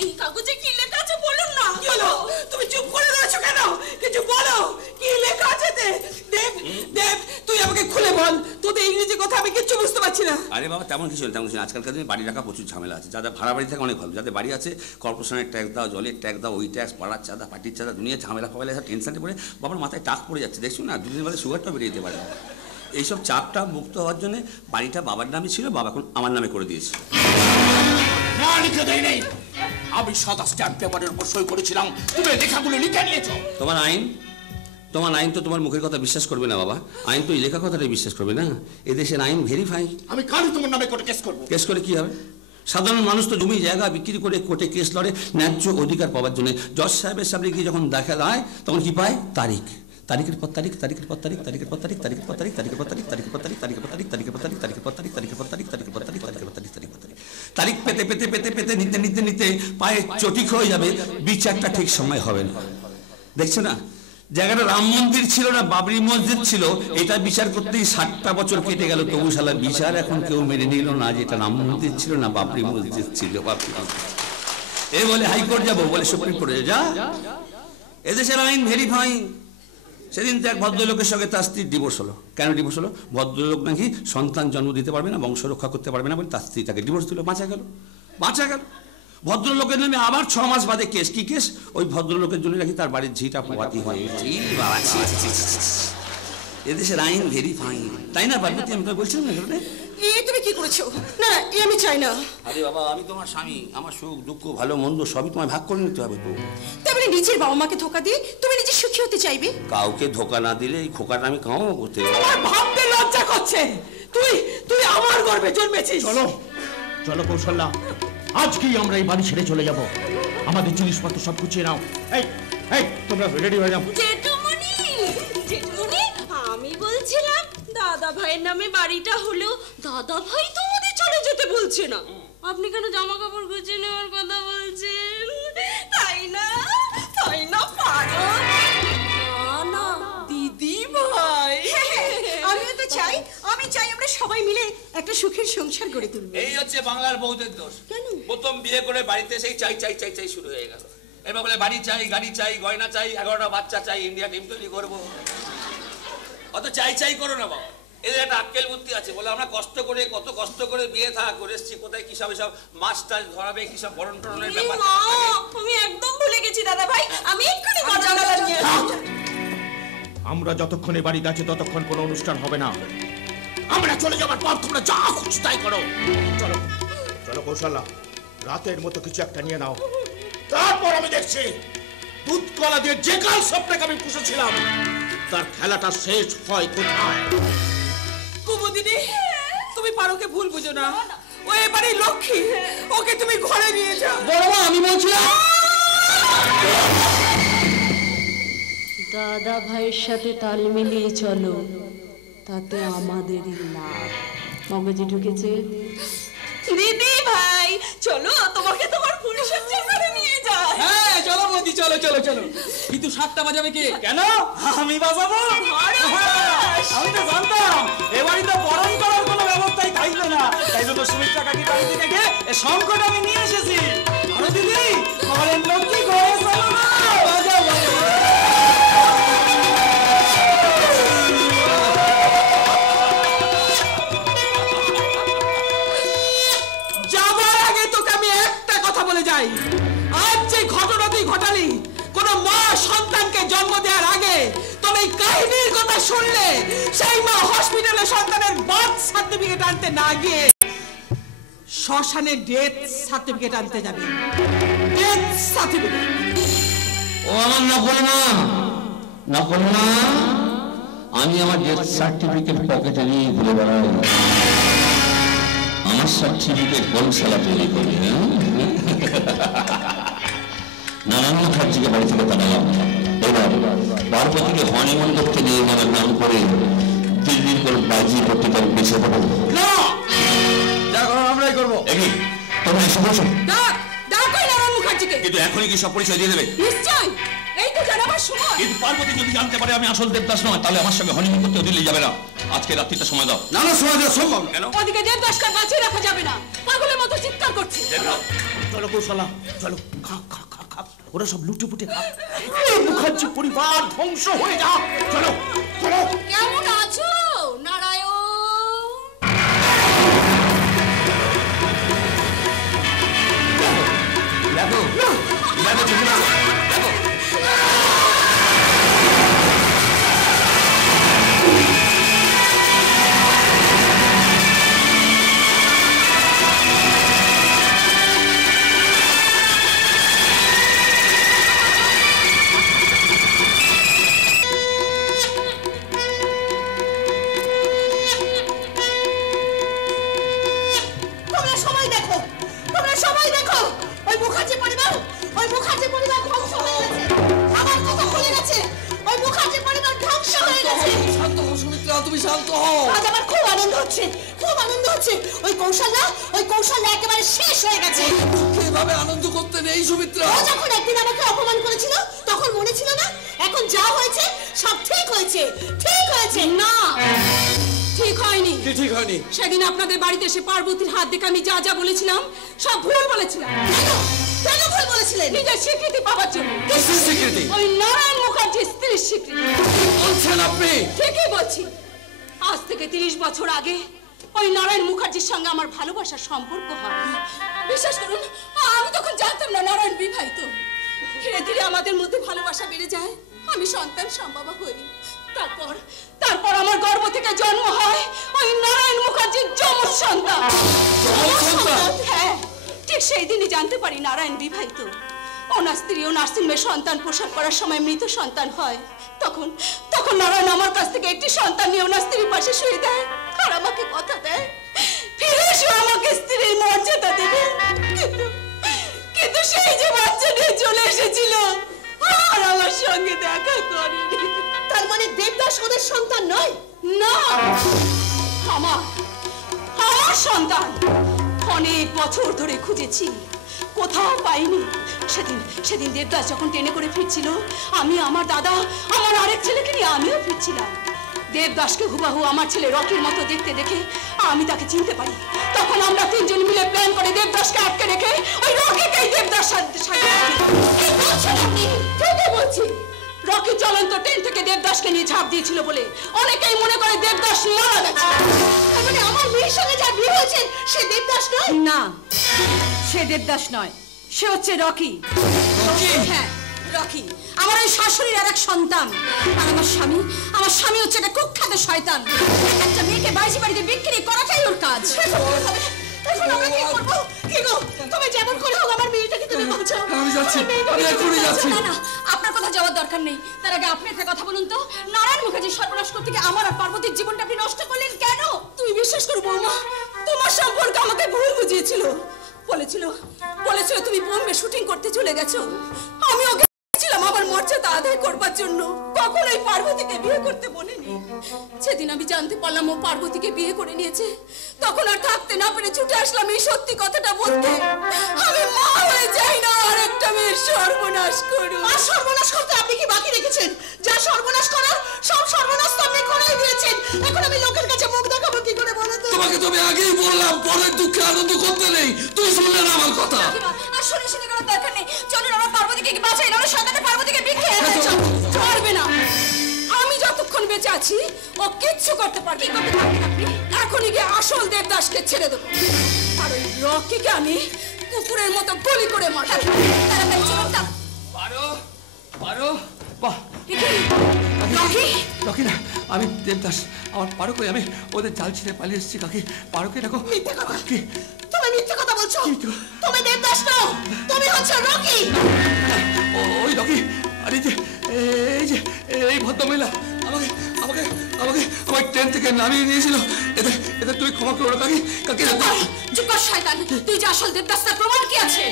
এই কাগজে কি লেখা আছে বলুন না। কি হলো? তুমি চুপ করে রয়েছো কেন? কিছু বলো, কি লেখা আছে? দেব দেব তুই আমাকে খুলে বল, তোদের ইংরেজি কথা আমি কিচ্ছু বুঝতে পারছি না। আরে বাবা তেমন কিছু তেমন কিছু। আজকালকার দিনে বাড়ি রাখা প্রচুর ঝামেলা আছে। যাদের ভাড়া বাড়ি থাকে অনেক ভালো, যাদের বাড়ি আছে কর্পোরেশনের ট্যাক্স দাও, জলের ট্যাক্স দাও, ওই ট্যাক্স, পাড়ার চাঁদা, পার্টির চাঁদা, দুনিয়া ঝামেলা ফামেলা, টেনশনে পড়ে বাবার মাথায় টাক পড়ে যাচ্ছে। দেখছো না, দুদিন বাদে সুগারটা বেরিয়ে যেতে পারে। এইসব চাপটা মুক্ত হওয়ার জন্য বাড়িটা বাবার নামে ছিল, বাবা এখন আমার নামে করে দিয়েছে। না, লিখে দেই নাই। আমি সাদা স্ট্যাম্প পেপারের উপর সই করেছিলাম, তুমি লেখাগুলো লিখে নিয়েছো। তোমার আইন তো তোমার মুখের কথা বিশ্বাস করবে না বাবা। আইন তো এই লেখা কথাটাই বিশ্বাস করবে না। এদেশের আইন ভেরিফাই। আমি কালই তোমার নামে কোর্টে কেস করবো। কেস করে কি হবে? সাধারণ মানুষ তো জমি জায়গা বিক্রি করে কোর্টে কেস লড়ে ন্যায্য অধিকার পাওয়ার জন্য। জজ সাহেবের সামনে গিয়ে যখন দেখা হয় তখন কি পায়? তারিখ, তারিখের পর তারিখ, তারিখের পর তারিখ, তারিখের পর তারিখ, তারিখের পর তারিখ, তারিখের পর তারিখ, তারিখের পর তারিখ, তারিখের পর তারিখ, তারিখের পর তারিখ, তারিখের পর তারিখ, তারিখের পর তারিখ, তারিখের পর তারিখ, তারিখের পর তারিখ, তারিখের পর তারিখ, তারিখ পেতে পেতে পেতে পেতে নিতে নিতে নিতে পায়ে চটিক হয়ে যাবে, বিচারটা ঠিক সময় হবে না। দেখছো না, জায়গাটা রাম মন্দির ছিল না বাবরি মসজিদ ছিল, এটা বিচার করতেই 60টা বছর কেটে গেল, তবু শালা বিচার এখন কেউ মেনে নিল না যে এটা রাম মন্দির ছিল না বাবরি মসজিদ ছিল। এই বলে হাইকোর্ট যাবো, বলে সুপ্রিম কোর্টে যা। এদেশের আইন ভেরিফাই। সেদিন তো এক ভদ্রলোকের সঙ্গে তার স্ত্রীর ডিভোর্স হলো। কেন ডিভোর্স হলো? ভদ্রলোক নাকি সন্তান জন্ম দিতে পারবে না, বংশ রক্ষা করতে পারবে না বলে তার স্ত্রী তাকে ডিভোর্স দিল। বাঁচা গেল, বাঁচা গেল। ভদ্রলোকের নামে আবার 6 মাস বাদে কেস। কি কেস? ওই ভদ্রলোকের জন্য নাকি তার বাড়ির ঝিটা পোয়াতি হয়েছে। এদেশের আইন ভেরিফাই, তাই না পার্বতী? আমি তো বলছিলাম না। তুমি কি করেছো? না এ আমি চাই না। আরে বাবা, আমি তোমার স্বামী, আমার সুখ দুঃখ ভালো মন্দ সবই তোমায় ভাগ করে নিতে হবে তো। তারপরে নিজের বাবা মাকে ধোকা দিয়ে তুমি নিজে সুখী হতে চাইবে? কাউকে ধোকা না দিলে এই খোকাটা আমি কাও করতে। আমার ভাবতে লজ্জা করছে। তুই আমার গর্ভে জন্মেছিস। চলো চলো কৌশল্যা, আজকেই আমরা এই বাড়ি ছেড়ে চলে যাব। আমাদের জিনিসপত্র সব গুছিয়ে নাও। এই এই তোমরা রেডি হয়ে যাও। জেঠুমনি, জেঠুমনি, আমি বলছিলাম দাদা ভাইয়ের নামে বাড়িটা হলো, দাদা ভাই তো আমাদের চলে যেতে বলছে না, আপনি কেন জামা কাপড় গুছিয়ে নেওয়ার কথা বলছেন? তাই না? তাই না পারো? না না দিদি ভাই, একটা সুখের সংসার গড়ে তুলবে। এই হচ্ছে বাংলার বউদের দোষ। কেন? প্রথম বিয়ে করে বাড়িতে সেই চাই চাই চাই চাই শুরু হয়ে গেল। এবার বলে বাড়ি চাই, গাড়ি চাই, গয়না চাই, 11টা বাচ্চা চাই, ইন্ডিয়া টিম তৈরি করবো। অত চাই চাই করো না বাবা। এদের একটা আক্কেল বুদ্ধি আছে, বলে আমরা কষ্ট করে কত কষ্ট করে বিয়ে থা করে এসেছি, কোথায় কি সব এসব মাছ টাছ ধরাবে, কি সব বরণ টরণের ব্যাপার। আমি একদম ভুলে গেছি দাদা ভাই, আমি এক্ষুনি গজলডালা নিয়ে আসছি। আমরা যতক্ষণ এই বাড়িতে আছি ততক্ষণ কোনো অনুষ্ঠান হবে না। আমরা চলে যাবার পর তোমরা যা খুশি তাই করো। চলো চলো কৌশল্যা, রাতের মতো কিছু একটা নিয়ে নাও, তারপর আমি দেখছি দুধ কলা দিয়ে যে কাল স্বপ্নকে আমি পুষেছিলাম তার খেলাটা শেষ হয় কোথায়। কুমুদিনী, তুমি পারোকে ভুল বুঝো না, ও এবারে লক্ষ্মী, ওকে তুমি ঘরে নিয়ে যাও। বড় মা আমি বলছিলাম দাদা ভাইয়ের সাথে তাল মিলিয়ে চলো, তাতে আমাদেরই লাভ। মগজে ঢুকেছে? দিদি ভাই চলো, তোমাকে তোমার ফুলসজ্জা করে নিয়ে যাই। হ্যাঁ চলো বৌদি, চলো চলো চলো। কিন্তু 7টা বাজাবে কে? কেন আমি বাজাবো? আমি তো জানতাম এ বাড়িতে বরণ করার কোনো ব্যবস্থাই থাকবে না, তাই জন্য সুমিত্রা কাকি বাড়ি থেকে গিয়ে এই সংকট আমি নিয়ে এসেছি। আরে দিদি, ঘরের লক্ষ্মী ঘরে চলো না, বাজাও বাজাও। যাবার আগে তোকে আমি একটা কথা বলে যাই, আজ যে ঘটনা তুই ঘটালি, কোন মা সন্তানকে জন্ম দেওয়ার আগে তোর এই কাহিনীর কথা শুনলে সেই মা হসপিটালে সন্তানের বার্থ সার্টিফিকেট আনতে না গিয়ে শ্মশানে ডেথ সার্টিফিকেট আনতে যাবে। Death certificate. ও আমার নকল মা, নকল মা, আমি আমার ডেথ সার্টিফিকেট পকেটে নিয়ে ঘুরে বেড়াই। আমার সার্টিফিকেট গৌশালা তৈরি করি। নানান মুখার্জিকে বাড়ি থেকে তাড়ালাম। এবার পার্বতীকে হনিমুন করতে নিয়ে আমার নাম করে দিল্লির কোন বাজি করতে তার বেছে দেবো না, যা করার আমরাই করবো। একই তোমরা এসে বসো। ডাক ডাক কই নারায়ণ মুখার্জিকে। কিন্তু এখনই কি সব পরিচয় দিয়ে দেবে? নিশ্চয়, এই তো জানাবার সময়। কিন্তু পার্বতী যদি জানতে পারে আমি আসল দেবদাস নয়, তাহলে আমার সঙ্গে হনিমুন করতে দিল্লি যাবে না। আজকে রাত্রিটা সময় দাও। না না, সময় দেওয়া সম্ভব কেন? ওদিকে দেবদাসকে বাঁচিয়ে রাখা যাবে না, পাগলের মতো চিৎকার করছে। চলো কৌশল্যা, চলো। খা খা খা খা, ওরা সব লুটে পুটে খা, মুখার্জি পরিবার ধ্বংস হয়ে যা। চলো চলো। কেমন আছো নারায়ণ? দেখো দেখো চোখে দেখো, দেখো তোমরা সবাই দেখো, তোমরা সবাই দেখো, ওই মুখার্জি পরিবার ধ্বংস হয়ে গেছে। আমার কথা খুলে গেছে, ওই মুখার্জি পরিবার ধ্বংস হয়ে গেছে। শান্ত হও সুমিত্রা, তুমি শান্ত হও। আজ আমার খুব আনন্দ হচ্ছে, খুব আনন্দ হচ্ছে। ওই কৌশল্যা একেবারে শেষ হয়ে গেছে। এভাবে আনন্দ করতে নেই সুমিত্রা। ও যখন একদিন আমাকে অপমান করেছিল তখন মনে ছিল না? এখন যা হয়েছে সব ঠিক হয়েছে, ঠিক হয়েছে। না, ঠিক হয়নি। ঠিক হয়নি। সেদিন আপনাদের বাড়িতে এসে পার্বতীর হাত দেখে আমি যা যা বলেছিলাম সব ভুল বলেছিলাম। কেন ভুল বলেছিলেন? নিজের স্বীকৃতি পাওয়ার জন্য। কিসের স্বীকৃতি? ওই নারায়ণ মুখার্জির স্ত্রীর স্বীকৃতি। বলছেন আপনি? ঠিকই বলছি। আজ থেকে 30 বছর আগে ওই নারায়ণ মুখার্জির সঙ্গে আমার ভালোবাসার সম্পর্ক হয়। বিশ্বাস করুন, আমি তখন জানতাম না নারায়ণ বিবাহিত। ধীরে ধীরে আমাদের মধ্যে ভালোবাসা বেড়ে যায়, আমি সন্তান সম্ভবা হই। তারপর আমার গর্ভ থেকে জন্ম হয় ওই নারায়ণ মুখার্জির যমজ সন্তান। হ্যাঁ, ঠিক সেই দিনই জানতে পারি নারায়ণ বিবাহিত। ওনার স্ত্রী ও নার্সিংহোমে সন্তান প্রসব করার সময় মৃত সন্তান হয়। তখন নারায়ণ আমার কাছ থেকে একটি সন্তান নিয়ে ওনার স্ত্রীর পাশে শুয়ে দেয় আর আমাকে কথা দেয় ফিরে এসে আমাকে স্ত্রীর মর্যাদা দেবে। কিন্তু সেই যে বাচ্চা নিয়ে চলে এসেছিল আর আমার সঙ্গে দেখা করেনি। তার মানে দেবদাস ওদের সন্তান নয়? না, আমার সন্তান। অনেক বছর ধরে খুঁজেছি, কোথাও পাইনি। সেদিন দেবদাস যখন ট্রেনে করে ফিরছিল, আমি, আমার দাদা, আমার আরেক ছেলেকে নিয়ে আমিও ফিরছিলাম। দেবদাসকে হুবাহু আমার ছেলে রকির মতো দেখতে দেখে আমি তাকে চিনতে পারি। তখন আমরা তিনজন মিলে প্ল্যান করে দেবদাসকে আটকে রেখে ওই রকিকেই দেবদাস বলছি। রকি চলন্ত ট্রেন থেকে দেবদাসকে নিয়ে ঝাঁপ দিয়েছিল বলে অনেকেই মনে করে দেবদাস মারা গেছে। মানে আমার মেয়ের সঙ্গে যা বিয়ে হয়েছে সে দেবদাস নয়? না, সে দেবদাস নয়, সে হচ্ছে রকি। হ্যাঁ, রকি আমার ওই শাশুড়ির আর এক সন্তান। আর আমার স্বামী হচ্ছে একটা কুখ্যাত শয়তান। একটা মেয়েকে বাইশি বাড়িতে বিক্রি করাটাই ওর কাজ। এখন আমরা কি করব? কি গো, তুমি যেমন করে হোক আমার মেয়েটাকে তুমি বাঁচাও। আমি যাচ্ছি, আমি এখনই যাচ্ছি। না না, আপনার কথা যাওয়ার দরকার নেই। তার আগে আপনি একটা কথা বলুন তো, নারায়ণ মুখার্জি সর্বনাশ করতে গিয়ে আমার আর পার্বতীর জীবনটা আপনি নষ্ট করলেন কেন? তুমি বিশ্বাস করো বৌমা, তোমার সম্পর্কে আমাকে ভুল বুঝিয়েছিল। বলেছিল তুমি বোম্বে শুটিং করতে চলে গেছো। আমি ওকে আমার মর্যাদা আদায় করবার জন্য কখনোই পার্বতীকে বিয়ে করতে বলিনি। সেদিন আমি জানতে পারলাম ও পার্বতীকে বিয়ে করে নিয়েছে, তখন আর থাকতে না পেরে ছুটে আসলাম এই সত্যি কথাটা বলতে। আমি মা হয়ে যাই না আর একটা মেয়ের সর্বনাশ করব। আর সর্বনাশ করতে আপনি কি বাকি রেখেছেন? যা সর্বনাশ করার সব সর্বনাশ তো আপনি করেই দিয়েছেন। এখন আমি লোকের কাছে মুখ দেখাবো কি করে বলো তো? তোমাকে তো আমি আগেই বললাম পরের দুঃখে আনন্দ করতে নেই, তুই শুনলে না আমার কথা। আর শুনে করার দরকার নেই। চলুন আমরা পার্বতীকে বাঁচাই, না সন্তানে পার্বতীকে বিক্রি পারবে না। আমি যতক্ষণ বেঁচে আছি ও কিচ্ছু করতে পারবে না। এখনই গিয়ে আসল দেবদাসকে ছেড়ে দেবো, আর ওই রকিকে আমি কুকুরের মতো গুলি করে মারবো। তাড়াতাড়ি চলুন। রকি না, আমি দেবদাস। আমার পারকই, আমি ওদের জাল ছেড়ে পালিয়ে এসেছি। কাকি পারকে দেখো। কি তুমি মিথ্যে কথা বলছো? তুমি দেবদাস নও, তুমি হচ্ছে রকি। ওই রকি, আরে এই ভদ্রমহিলা আমাকে আমাকে আমাকে আমার ট্রেন থেকে নামিয়ে নিয়েছিল। এদের তুই ক্ষমা করো কাকি। চুপ কর শয়তান, তুই যে আসল দেবদাস তার প্রমাণ কি আছে?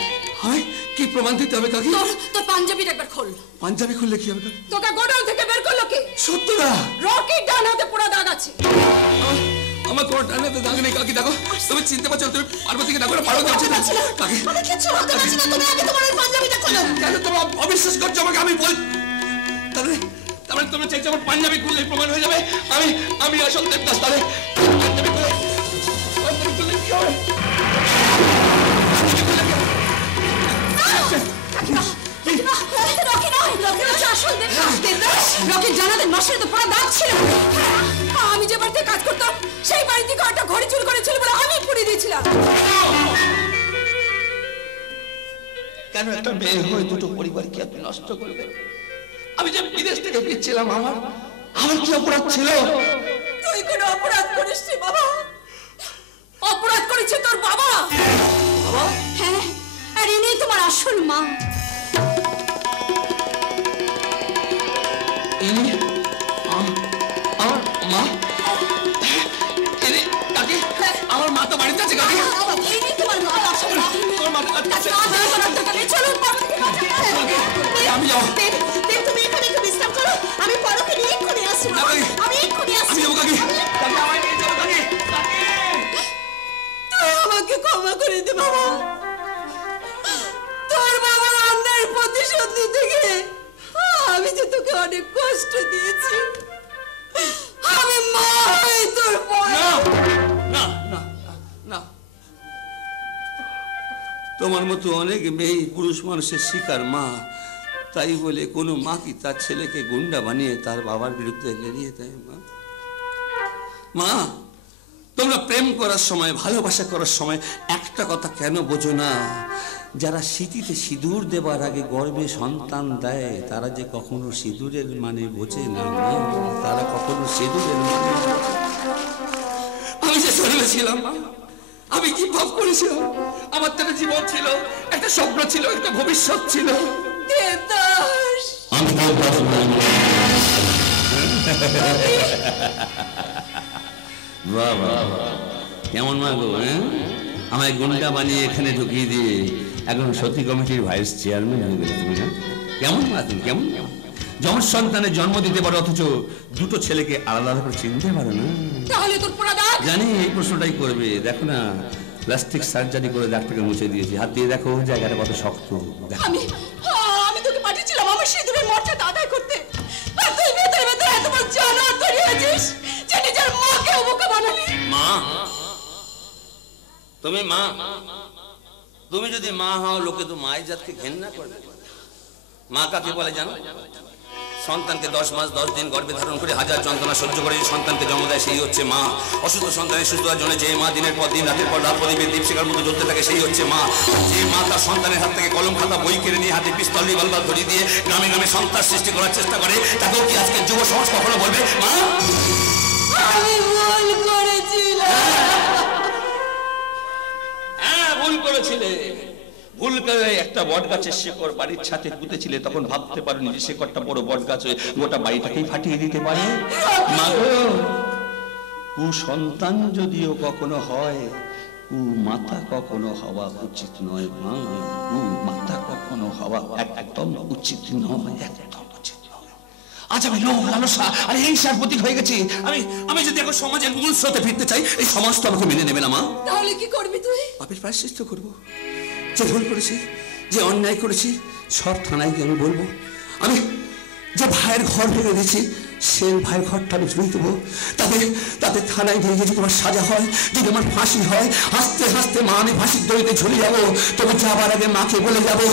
হয় কি প্রমাণ দিতে হবে কাকি? তোর পাঞ্জাবিটা একবার খোল। পাঞ্জাবি খুললে কি হবে? তোকে গোডাউন থেকে বের করলো কে? সত্যি না, রকি ডানাতে পোড়া দাগ আছে। আমার কোনো ডানাতে দাগ নেই কাকি। দেখো তুমি চিনতে পারছো? তুমি পার্বতীকে দেখো না, পার্বতী আছে না কাকি। আমি কিচ্ছু বলতে পারছি না, তুমি আগে তোমার ওই পাঞ্জাবিটা খোলো। কেন তোমরা অবিশ্বাস করছো আমাকে? আমি বল তাহলে তোমরা চাইছো আমার পাঞ্জাবি খুললে প্রমাণ হয়ে যাবে আমি আসল দেবদাস। তাহলে পাঞ্জাবি খুললে কি হবে? রকির জানাতে নষ্ট পোড়া দাগ ছিল। আমি যে বাড়িতে কাজ করতাম সেই বাড়ি থেকে একটা ঘড়ি চুরি করেছিল বলে আমি পুড়িয়ে দিয়েছিলাম। কেন একটা মেয়ে হয়ে দুটো পরিবারকে আপনি নষ্ট করবেন? আমি যে বিদেশ থেকে ফিরছিলাম, আমার কি অপরাধ ছিল? তুই কোনো অপরাধ করিসনি বাবা, অপরাধ করেছে তোর বাবা। হ্যাঁ, আর ইনি তোমার আসল মা। আমার মা? আমার মা তো বাড়িতে আছে কাকি। আমি যাও। তুমি এখানে একটু বিশ্রাম করো, আমি পরকে নিয়ে এক্ষুনি আসছি। তুই আমাকে ক্ষমা করে দে বাবা। তোর বাবার অন্যায়ের প্রতিশোধ নিতে গিয়ে আমি যে তোকে অনেক কষ্ট দিয়েছি। আমি মা হয়ে তোর না, তোমার মতো অনেক মেয়ে পুরুষ মানুষের শিকার মা। তাই বলে কোনো মা কি তার ছেলেকে গুন্ডা বানিয়ে তার বাবার বিরুদ্ধে লড়িয়ে দেয়? মা, তোমরা প্রেম করার সময়, ভালোবাসা করার সময় একটা কথা কেন বোঝো না? যারা সিঁথিতে সিঁদুর দেবার আগে গর্ভে সন্তান দেয় তারা যে কখনো সিঁদুরের মানে বোঝে না। তারা কখনো সিঁদুরের মানে। আমি যে চলে ছিলাম, আমি কি ভাব করেছিলাম? আমার তো একটা জীবন ছিল, একটা স্বপ্ন ছিল, একটা ভবিষ্যৎ ছিল। কেমন মা গো? আমায় গুন্ডা বানিয়ে এখানে ঢুকিয়ে দিয়ে এখন সতী কমিটির ভাইস চেয়ারম্যান হয়ে গেলে তুমি না? কেমন মা তুমি? কেমন যমজ সন্তানের জন্ম দিতে পারো অথচ দুটো ছেলেকে আলাদা আলাদা করে চিনতে পারো না? তাহলে তোর পোড়া দাগ? জানি এই প্রশ্নটাই করবে। দেখো না, প্লাস্টিক সার্জারি করে দাগটাকে মুছে দিয়েছি। হাত দিয়ে দেখো জায়গাটা কত শক্ত। আমি তোকে পাঠিয়েছিলাম আমার সিঁদুরের মর্যাদা আদায় করতে, আর তুই ভেতরে ভেতরে এত বড় জানোয়ার তৈরি হয়েছিস। তুমি মা, তুমি যদি মা হও লোকে তো মায়ের জাতকে ঘেন্না করবে। মা কাকে বলে জানো? সন্তানকে 10 মাস 10 দিন গর্ভে ধারণ করে হাজার যন্ত্রণা সহ্য করে যে সন্তানকে জন্ম দেয় সেই হচ্ছে মা। অসুস্থ সন্তানের সুস্থ হওয়ার জন্য যে মা দিনের পর দিন রাতের পর রাত প্রদীপের দীপশিখার মতো জ্বলতে থাকে সেই হচ্ছে মা। যে মা তার সন্তানের হাত থেকে কলম খাতা বই কেড়ে নিয়ে হাতে পিস্তল রিভলভার ধরিয়ে দিয়ে গ্রামে গ্রামে সন্ত্রাস সৃষ্টি করার চেষ্টা করে, তাকেও কি আজকে যুব সমাজ কখনো বলবে মা? আমি ভুল করেছিলাম। হ্যাঁ, ভুল করেছিলে। ভুল করে একটা বট গাছের শেকড় বাড়ির ছাদে পুঁতেছিলে, তখন ভাবতে পারোনি যে শেকড়টা বড় বট গাছ হয়ে গোটা বাড়িটাকেই ফাটিয়ে দিতে পারে। মাগো, কুসন্তান যদিও কখনো হয়, কুমাতা কখনো হওয়া উচিত নয় মা। কুমাতা কখনো হওয়া একদম উচিত নয়, একদম উচিত নয়। আজ আমি লোভ লালসা আর হিংসার প্রতীক হয়ে গেছি। আমি যদি এখন সমাজের মূল স্রোতে ফিরতে চাই, এই সমাজ তো আমাকে মেনে নেবে না মা। তাহলে কি করবি তুই? পাপের প্রায়শ্চিত্ত করবো। যে ভুল করেছি, যে অন্যায় করেছি, সব থানায় গিয়ে আমি বলবো। আমি যে ভাইয়ের ঘর ভেঙে দিয়েছি, সেই ভাইয়ের ঘরটা আমি ধুয়ে দেবো। তাতে থানায় গিয়ে যদি তোমার সাজা হয়, যদি আমার ফাঁসি হয়, হাসতে হাসতে মা আমি ফাঁসির দড়িতে ঝুলে যাবো। তবে যাবার আগে মাকে বলে যাবো,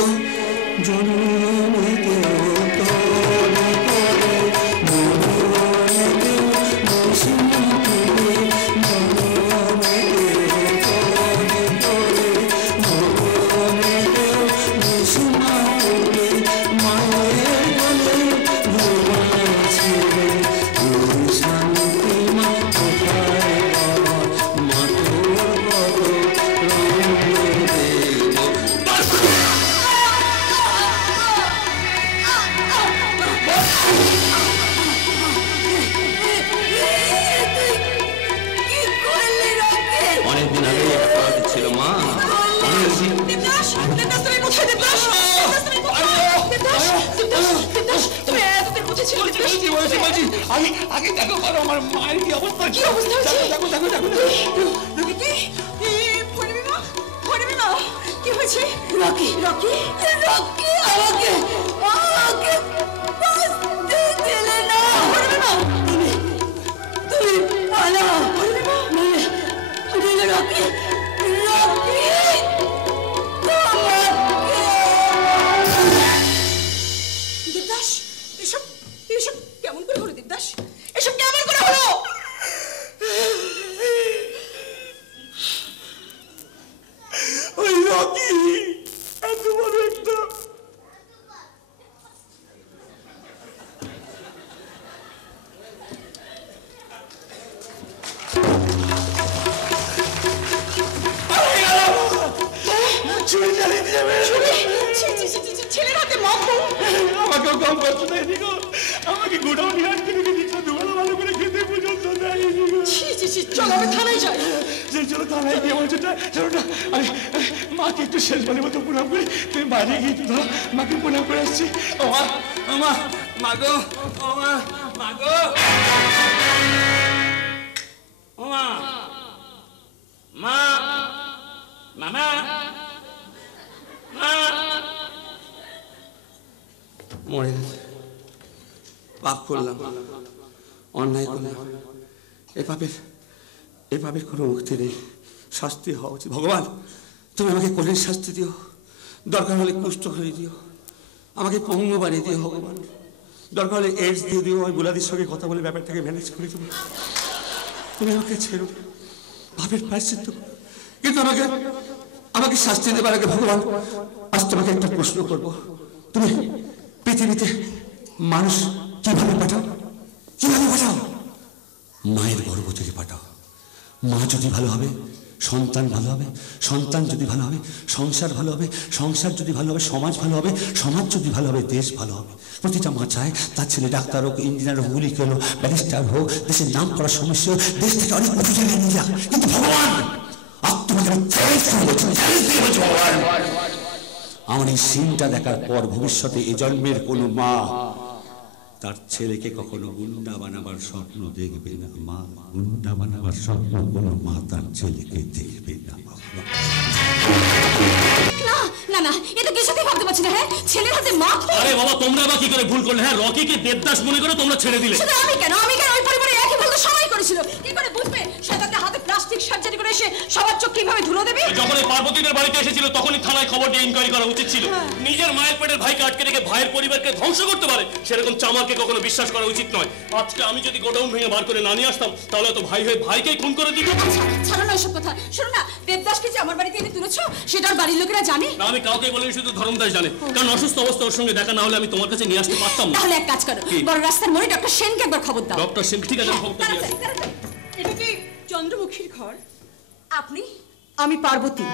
অনেকদিন আগে এটা করা ছিল মা। দেবদাস, দেবদাস তুমি কোথায়? দেবদাস, দেবদাস তুমি কোথায়? দেবদাস, দেবদাস, দেবদাস তুমি এতদিন কোথায় ছিলে? বলছি আগে দেখো পারো আমার মায়ের কি অবস্থা। কি অবস্থা হয়েছে? দেখো কি? ফরিমি মা, ফরিমি মা, কি হয়েছে? রকি, রকি, রকি আমাকে বাঁচতে দিলে না। ফরিমি মা, তুমি পালাও। ফরিমি মা, রকি, রকি দেবদাস, এসব এসব কেমন করে হলো? দেবদাস, এসব কেমন করে হলো? ওই রকি এত বড় একটা ছেলের হাতে মদ। আমাকেও কম কষ্ট দেয়নি গো। আমাকে গোডাউনে আটকে রেখে দিচ্ছ, দুবেলা ভালো করে খেতে পর্যন্ত দেয়নি গো। চলো আমি থানায় যাই। চলো থানায় গিয়ে বলছো চলো না। আমি মাকে একটু শেষ বারের মতো প্রণাম করি। তুমি বাইরে গিয়ে তো ধরো, মাকে প্রণাম করে আসছি। ও মা, ও মা, মাগো, ও মা, মাগো, ও মা, মা, মামা, মা। মরে গেছে। পাপ করলাম, অন্যায় করলাম। এ পাপের কোনো মুক্তি নেই, শাস্তি হওয়া উচিত। ভগবান, তুমি আমাকে কঠিন শাস্তি দিও, দরকার হলে কুষ্ঠ করে দিও, আমাকে পঙ্গু বানিয়ে দিও ভগবান, দরকার হলে এইডস দিয়ে দিও। আমি বুলাদির সঙ্গে কথা বলে ব্যাপারটাকে ম্যানেজ করে দেবো। তুমি আমাকে ছেড়ো, পাপের প্রায়শ্চিত্ত। কিন্তু আমাকে শাস্তি দেবার আগে ভগবান, আজ তোমাকে একটা প্রশ্ন করবো। তুমি পৃথিবীতে মানুষ কিভাবে পাঠাও? কিভাবে পাঠাও? মায়ের গর্ভ থেকে পাঠাও। মা যদি ভালো হবে, সন্তান ভালো হবে, সন্তান যদি ভালো হবে, সংসার ভালো হবে, সংসার যদি ভালো হবে, সমাজ ভালো হবে, সমাজ যদি ভালো হবে, দেশ ভালো হবে। প্রতিটা মা চায় তার ছেলে ডাক্তার হোক, ইঞ্জিনিয়ার হোক, গুলি হলো, ব্যারিস্টার হোক, দেশের নাম করার সমস্যা হোক, দেশ থেকে অনেক উঁচু জায়গায় নিয়ে যাক। কিন্তু ভগবান, তোমাকে ভগবান, আমার এই সিনটা দেখার পর ভবিষ্যতে এ জন্মের কোনো মা তার ছেলেকে কখনো গুন্ডা বানাবার স্বপ্ন দেখবে না মা। গুন্ডা বানাবার স্বপ্ন কোনো মা তার ছেলেকে দেখবে না। না না, এটা কিছুতেই ভাবতে পারছি না। হ্যাঁ, ছেলের হাতে মদ। আরে বাবা, তোমরা বা কি করে ভুল করলে? হ্যাঁ, রকিকে দেবদাস মনে করে তোমরা ছেড়ে দিলে। শুধু আমি কেন, ওই পরিবারে একই ভুল তো সবাই করেছিল। কি করে বুঝবে? সে তাদের হাতে প্লাস্টিক প্লাস্টিক সার্জারি করে এসে সবার চোখ কিভাবে ধুলো দেবে? যখন এই পার্বতীদের বাড়িতে এসেছিল তখনই থানায় খবর দিয়ে ইনকোয়ারি করা উচিত ছিল। নিজের মায়ের পেটের ভাইকে আটকে রেখে ভাইয়ের পরিবারকে ধ্বংস করতে পারে সেরকম চামারকে কখনো বিশ্বাস করা উচিত নয়। আজকে আমি যদি গোডাউন ভেঙে বার করে না নিয়ে আসতাম তাহলে তো ভাই হয়ে ভাইকেই খুন করে দিত। ছাড়ো না এসব কথা। শোনো না, দেবদাসকে যে আমার বাড়িতে এনে তুলেছো সেটা ওর বাড়ির লোকেরা জানে? না, আমি কাউকে বলিনি, শুধু ধর্মদাস জানে। কারণ অসুস্থ অবস্থা ওর সঙ্গে দেখা না হলে আমি তোমার কাছে নিয়ে আসতে পারতাম না। তাহলে এক কাজ করো, বড় রাস্তার মোড়ে ডক্টর সেনকে একবার খবর দাও। ডক্টর সেন, ঠিক আছে, আমি খবরটা দিয়ে আসি। এটা কি চন্দ্রমুখীর ঘর? আপনি? আমি পার্বতী।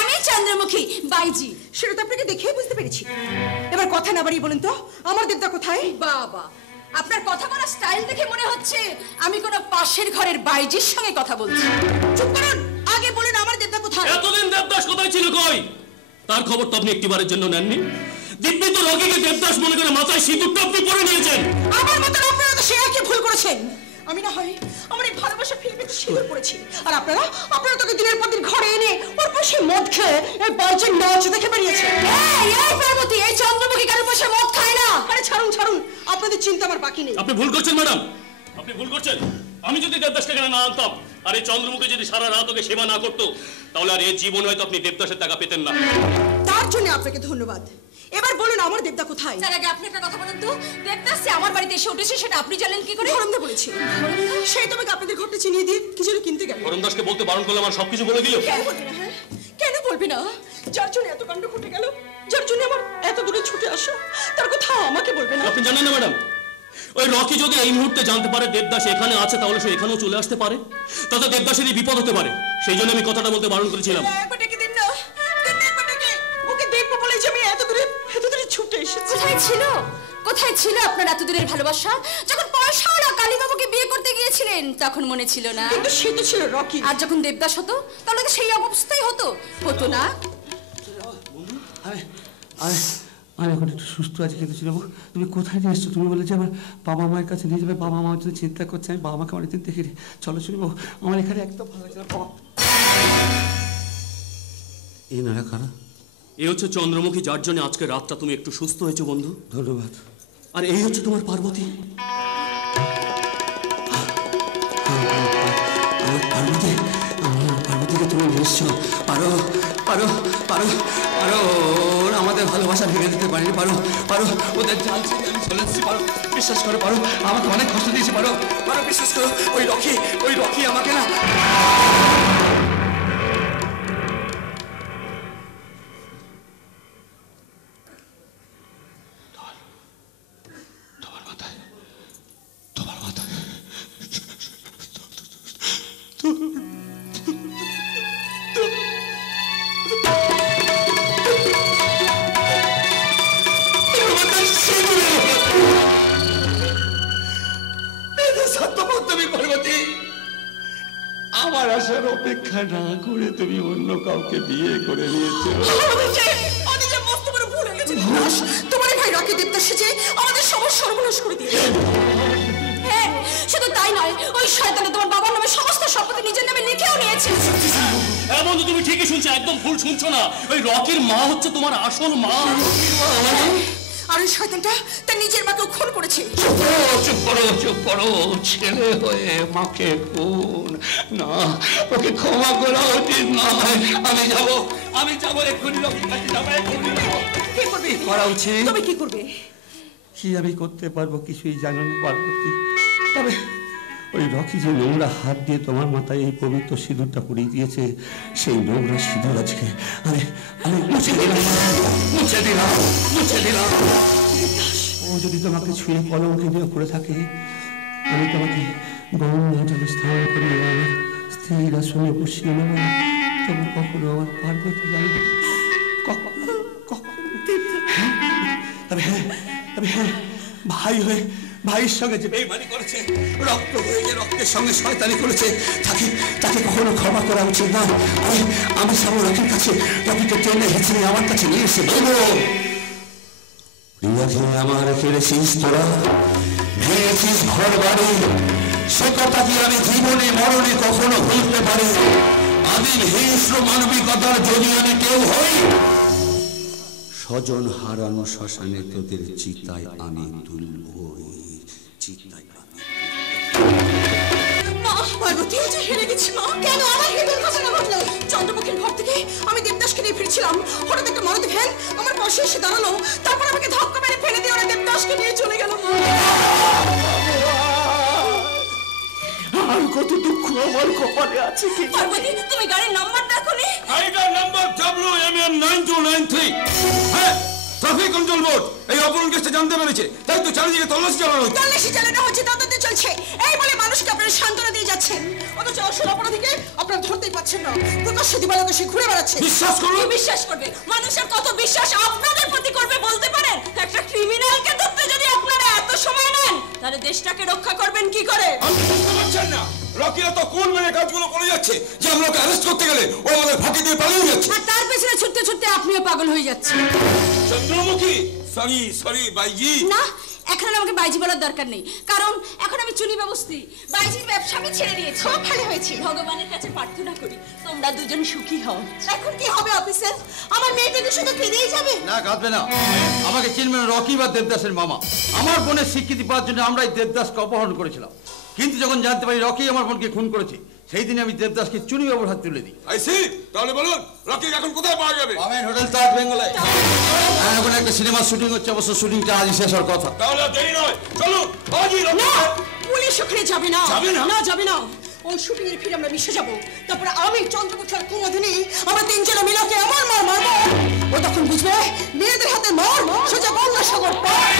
আমি চন্দ্রমুখী বাইজি। সেটা তো আপনাকে দেখেই বুঝতে পেরেছি। এবার কথা না বাড়িয়ে বলুন তো, আমার দেবদা কোথায়? বাবা, আপনার কথা বলার স্টাইল দেখে মনে হচ্ছে আমি কোনো পাশের ঘরের বাইজির সঙ্গে কথা বলছি। চুপ করুন, আগে বলুন আমার দেবদা কোথায়? এতদিন দেবদাস কোথায় ছিল কই? তার খবর তো আপনি একটিবারের জন্য নেননি। দিব্যি তো রকিকে দেবদাস মনে করে মাথায় সিঁদুরটা আপনি পরে নিয়েছেন। আমার মতন আপনারা তো সে একই ভুল করেছেন। আমি না হয় আমার এই ভালোবাসা ফিরে পেতে সিঁদুর পড়েছি, আর আপনারা তোকে দিনের পর দিন ঘরে এনে ওর পাশে মদ খেয়ে এই বাজে নাচ দেখে বেরিয়েছে। এই পার্বতী, এই চন্দ্রমুখী কারোর পাশে মদ খায় না। আরে ছাড়ুন, আপনাদের চিন্তা আমার বাকি নেই। আপনি ভুল করছেন ম্যাডাম, আপনি ভুল করছেন। আমি যদি দেবদাসকে এখানে না আনতাম আর এই চন্দ্রমুখী যদি সারা রাত ওকে সেবা না করতো তাহলে আর এই জীবনে হয়তো আপনি দেবদাসের টাকা পেতেন না। তার জন্য আপনাকে ধন্যবাদ। এবার বলুন আমার দেবদা কোথায়? তার আগে আপনি একটা কথা বলুন তো, দেবদাস যে আমার বাড়িতে এসে উঠেছে সেটা আপনি জানেন কি করে? ধরমদা বলেছিল। সেই তোমাকে আপনাদের ঘরটা চিনিয়ে দিয়ে কিছু কিনতে গেল। ধরমদাসকে বলতে বারণ করলে আমার সবকিছু বলে দিল। কেন বলবি না? হ্যাঁ, কেন বলবি না? যার জন্য এত কাণ্ড ঘটে গেল, যার জন্য আমার এত দূরে ছুটে আসা, তার কথা আমাকে বলবে না? আপনি জানেন না ম্যাডাম, ওই রকি যদি এই মুহূর্তে জানতে পারে দেবদাস এখানে আছে তাহলে সে এখানেও চলে আসতে পারে, তাতে দেবদাসেরই বিপদ হতে পারে। সেই জন্য আমি কথাটা বলতে বারণ করেছিলাম। একবার ডেকে দিন না, ওকে দেখবো বলে যে আমি এত দূরে ছুটে এসেছি। কোথায় ছিল আপনার এত দূরের ভালোবাসা? যখন পয়সাওয়ালা কালীবাবুকে বিয়ে করতে গিয়েছিলেন তখন মনে ছিল না? কিন্তু সে তো ছিল রকি। আর যখন দেবদাস হতো তাহলে তো সেই অবস্থাই হতো না? আমি এখন একটু সুস্থ আছি, কিন্তু ছিল তুমি কোথায় নিয়ে এসছো? তুমি বলে যে আমার বাবা মায়ের কাছে নিয়ে যাবে, বাবা মা যদি চিন্তা করছে। আমি বাবা মাকে অনেকদিন দেখি। চলো শুনবো, আমার এখানে একদম ভালো লাগছে না। এই নারা কারা? এ হচ্ছে চন্দ্রমুখী, যার জন্য আজকে রাতটা তুমি একটু সুস্থ হয়েছো বন্ধু। ধন্যবাদ। আর এই হচ্ছে তোমার পার্বতী। পার্বতীকে তুমি নিশ্চয় পারো আমাদের ভালোবাসা ভেঙে দিতে পারি। পারো ওদের জাল ছেড়ে আমি চলে এসেছি। পারো, বিশ্বাস করো। পারো, আমাকে অনেক কষ্ট দিয়েছে। পারো, বিশ্বাস করো। ওই রকি আমাকে না। আমার আসার অপেক্ষা না করে তুমি অন্য কাউকে বিয়ে করে নিয়েছো। তোমার ভাই রকি দেবদাস সেজে আমাদের সবার সর্বনাশ করে দিয়েছে। হ্যাঁ, শুধু তাই নয়, ওই শয়তানে তোমার বাবার নামে সমস্ত সম্পত্তি নিজের নামে লিখেও নিয়েছে। হ্যাঁ বন্ধু, তুমি ঠিকই শুনছো, একদম ভুল শুনছো না। ওই রকির মা হচ্ছে তোমার আসল মা। আর ওই শয়তানটা তার নিজের মাকে খুন করেছে। চুপ করো। ছেলে হয়ে মাকে খুন না, ওকে ক্ষমা করা উচিত নয়। আমি যাবো এক্ষুনি রকির কাছে যাবো। কি করবে? করা উচিত। তুমি কি করবে? কি আমি করতে পারবো কিছুই জানো না পার্বতী। তবে ওই রকি যে নোংরা হাত দিয়ে তোমার মাথায় এই পবিত্র সিঁদুরটা পরিয়ে দিয়েছে, সেই নোংরা সিঁদুর আজকে আমি মুছে দিলাম। ও যদি তোমাকে ছুঁয়ে কলঙ্কে দিয়ে পড়ে থাকে, আমি তোমাকে গঙ্গা জলে স্নান করিয়ে আমার স্ত্রীরা শুনে বসিয়ে নেব। তবু কখনো আমার পার্বতী যাবে তবে হ্যাঁ, ভাইয়ের সঙ্গে যে বেইমানি করেছে, রক্ত হয়ে যে রক্তের সঙ্গে শয়তানি করেছে, তাকে কখনো ক্ষমা করা উচিত না। আমি যাবো রকির কাছে, রকিকে টেনে হেঁচড়ে আমার কাছে নিয়ে এসে বলবো, প্রিয়াকে আমার ফিরেছিস তোরা, ভেঙেছিস ঘর বাড়ি, সে কথা কি আমি জীবনে মরণে কখনো ভুলতে পারি? আদিম হিংস্র মানবিকতার যদি আমি কেউ হই, স্বজন হারানো শ্মশানে তোদের চিতায় আমি তুলবই, চিতায় আমি। পার্বতী যে হেরে গেছি মা। কেন আমার হেডের ঘটনা ঘটলো? চন্দ্রমুখীর ঘর থেকে আমি দেবদাসকে নিয়ে ফিরছিলাম, হঠাৎ একটা মারুতি ভ্যান আমার পাশে এসে দাঁড়ালো, তারপর আমাকে ধাক্কা মেরে ফেলে দিয়ে ওরা দেবদাসকে নিয়ে চলে গেল। আর কত দুঃখ আমার কপালে আছে কি। পার্বতী তুমি গাড়ির নাম্বার দেখোনি? গাড়িটার নাম্বার WMN9293। হ্যাঁ, ট্রাফিক কন্ট্রোল বোর্ড এই অপহরণ কেসটা জানতে পেরেছে, তাই তো চারিদিকে তল্লাশি চালানো হচ্ছে। তল্লাশি চালানো হচ্ছে, তদন্ত চলছে, এই বলে মানুষকে আপনারা সান্ত্বনা দিয়ে যাচ্ছেন, অথচ আসল অপরাধীকে আপনারা ধরতেই পাচ্ছেন না। প্রকাশ্যে দিবালোকে সে ঘুরে বেড়াচ্ছে। বিশ্বাস করুন, বিশ্বাস করবে? মানুষের কত বিশ্বাস আপনাদের প্রতি করবে বলতে পারেন? একটা ক্রিমিনালকে ধরতে যদি আপনারা এত সময় নেন, তাহলে দেশটাকে রক্ষা করবেন কি করে? আপনি বুঝতে পারছেন না রকিরা তো কোন মেনে কাজগুলো করে যাচ্ছে যে আমরা ওকে অ্যারেস্ট করতে গেলে ও আমাদের ফাঁকি দিয়ে পালিয়ে যাচ্ছে। আর তার পেছনে ছুটতে ছুটতে আপনিও পাগল হয়ে যাচ্ছেন। চন্দ্রমুখী সরি বাইজি। না, এখন আর আমাকে বাইজি বলার দরকার নেই, কারণ এখন আমি চুনি ব্যবস্থি। বাইজির ব্যবসা আমি ছেড়ে দিয়েছি। খুব ভালো হয়েছে। ভগবানের কাছে প্রার্থনা করি তোমরা দুজন সুখী হও। এখন কি হবে অফিসার? আমার মেয়েটাকে শুধু ফিরেই যাবে? না, কাঁদবে না। আমাকে চিনবেন রকি বা দেবদাসের মামা। আমার বোনের স্বীকৃতি পাওয়ার জন্য আমরা এই দেবদাসকে অপহরণ করেছিলাম, কিন্তু যখন জানতে পারি রকি আমার বোনকে খুন করেছে, সেই দিন আমি দেবদাসকে চুনি বাবুর হাত তুলে দিই। তাহলে বলুন রকি এখন কোথায় পাওয়া যাবে? পাবেন হোটেল তাজ বেঙ্গলে। হ্যাঁ, ওখানে একটা সিনেমার শুটিং হচ্ছে, অবশ্য শুটিংটা আজই শেষ হওয়ার কথা। তাহলে দেরি নয়, চলুন আজই রকি। না, পুলিশ ওখানে যাবে না। যাবে না? না, যাবে না। ওই শুটিং এর ফিরে আমরা মিশে যাবো, তারপরে আমি চন্দ্রমুখী আর কুমুদিনী আমরা তিনজনে মিলাকে এমন মার মারবো, ও তখন বুঝবে মেয়েদের হাতে মার সোজা গঙ্গাসাগর পার।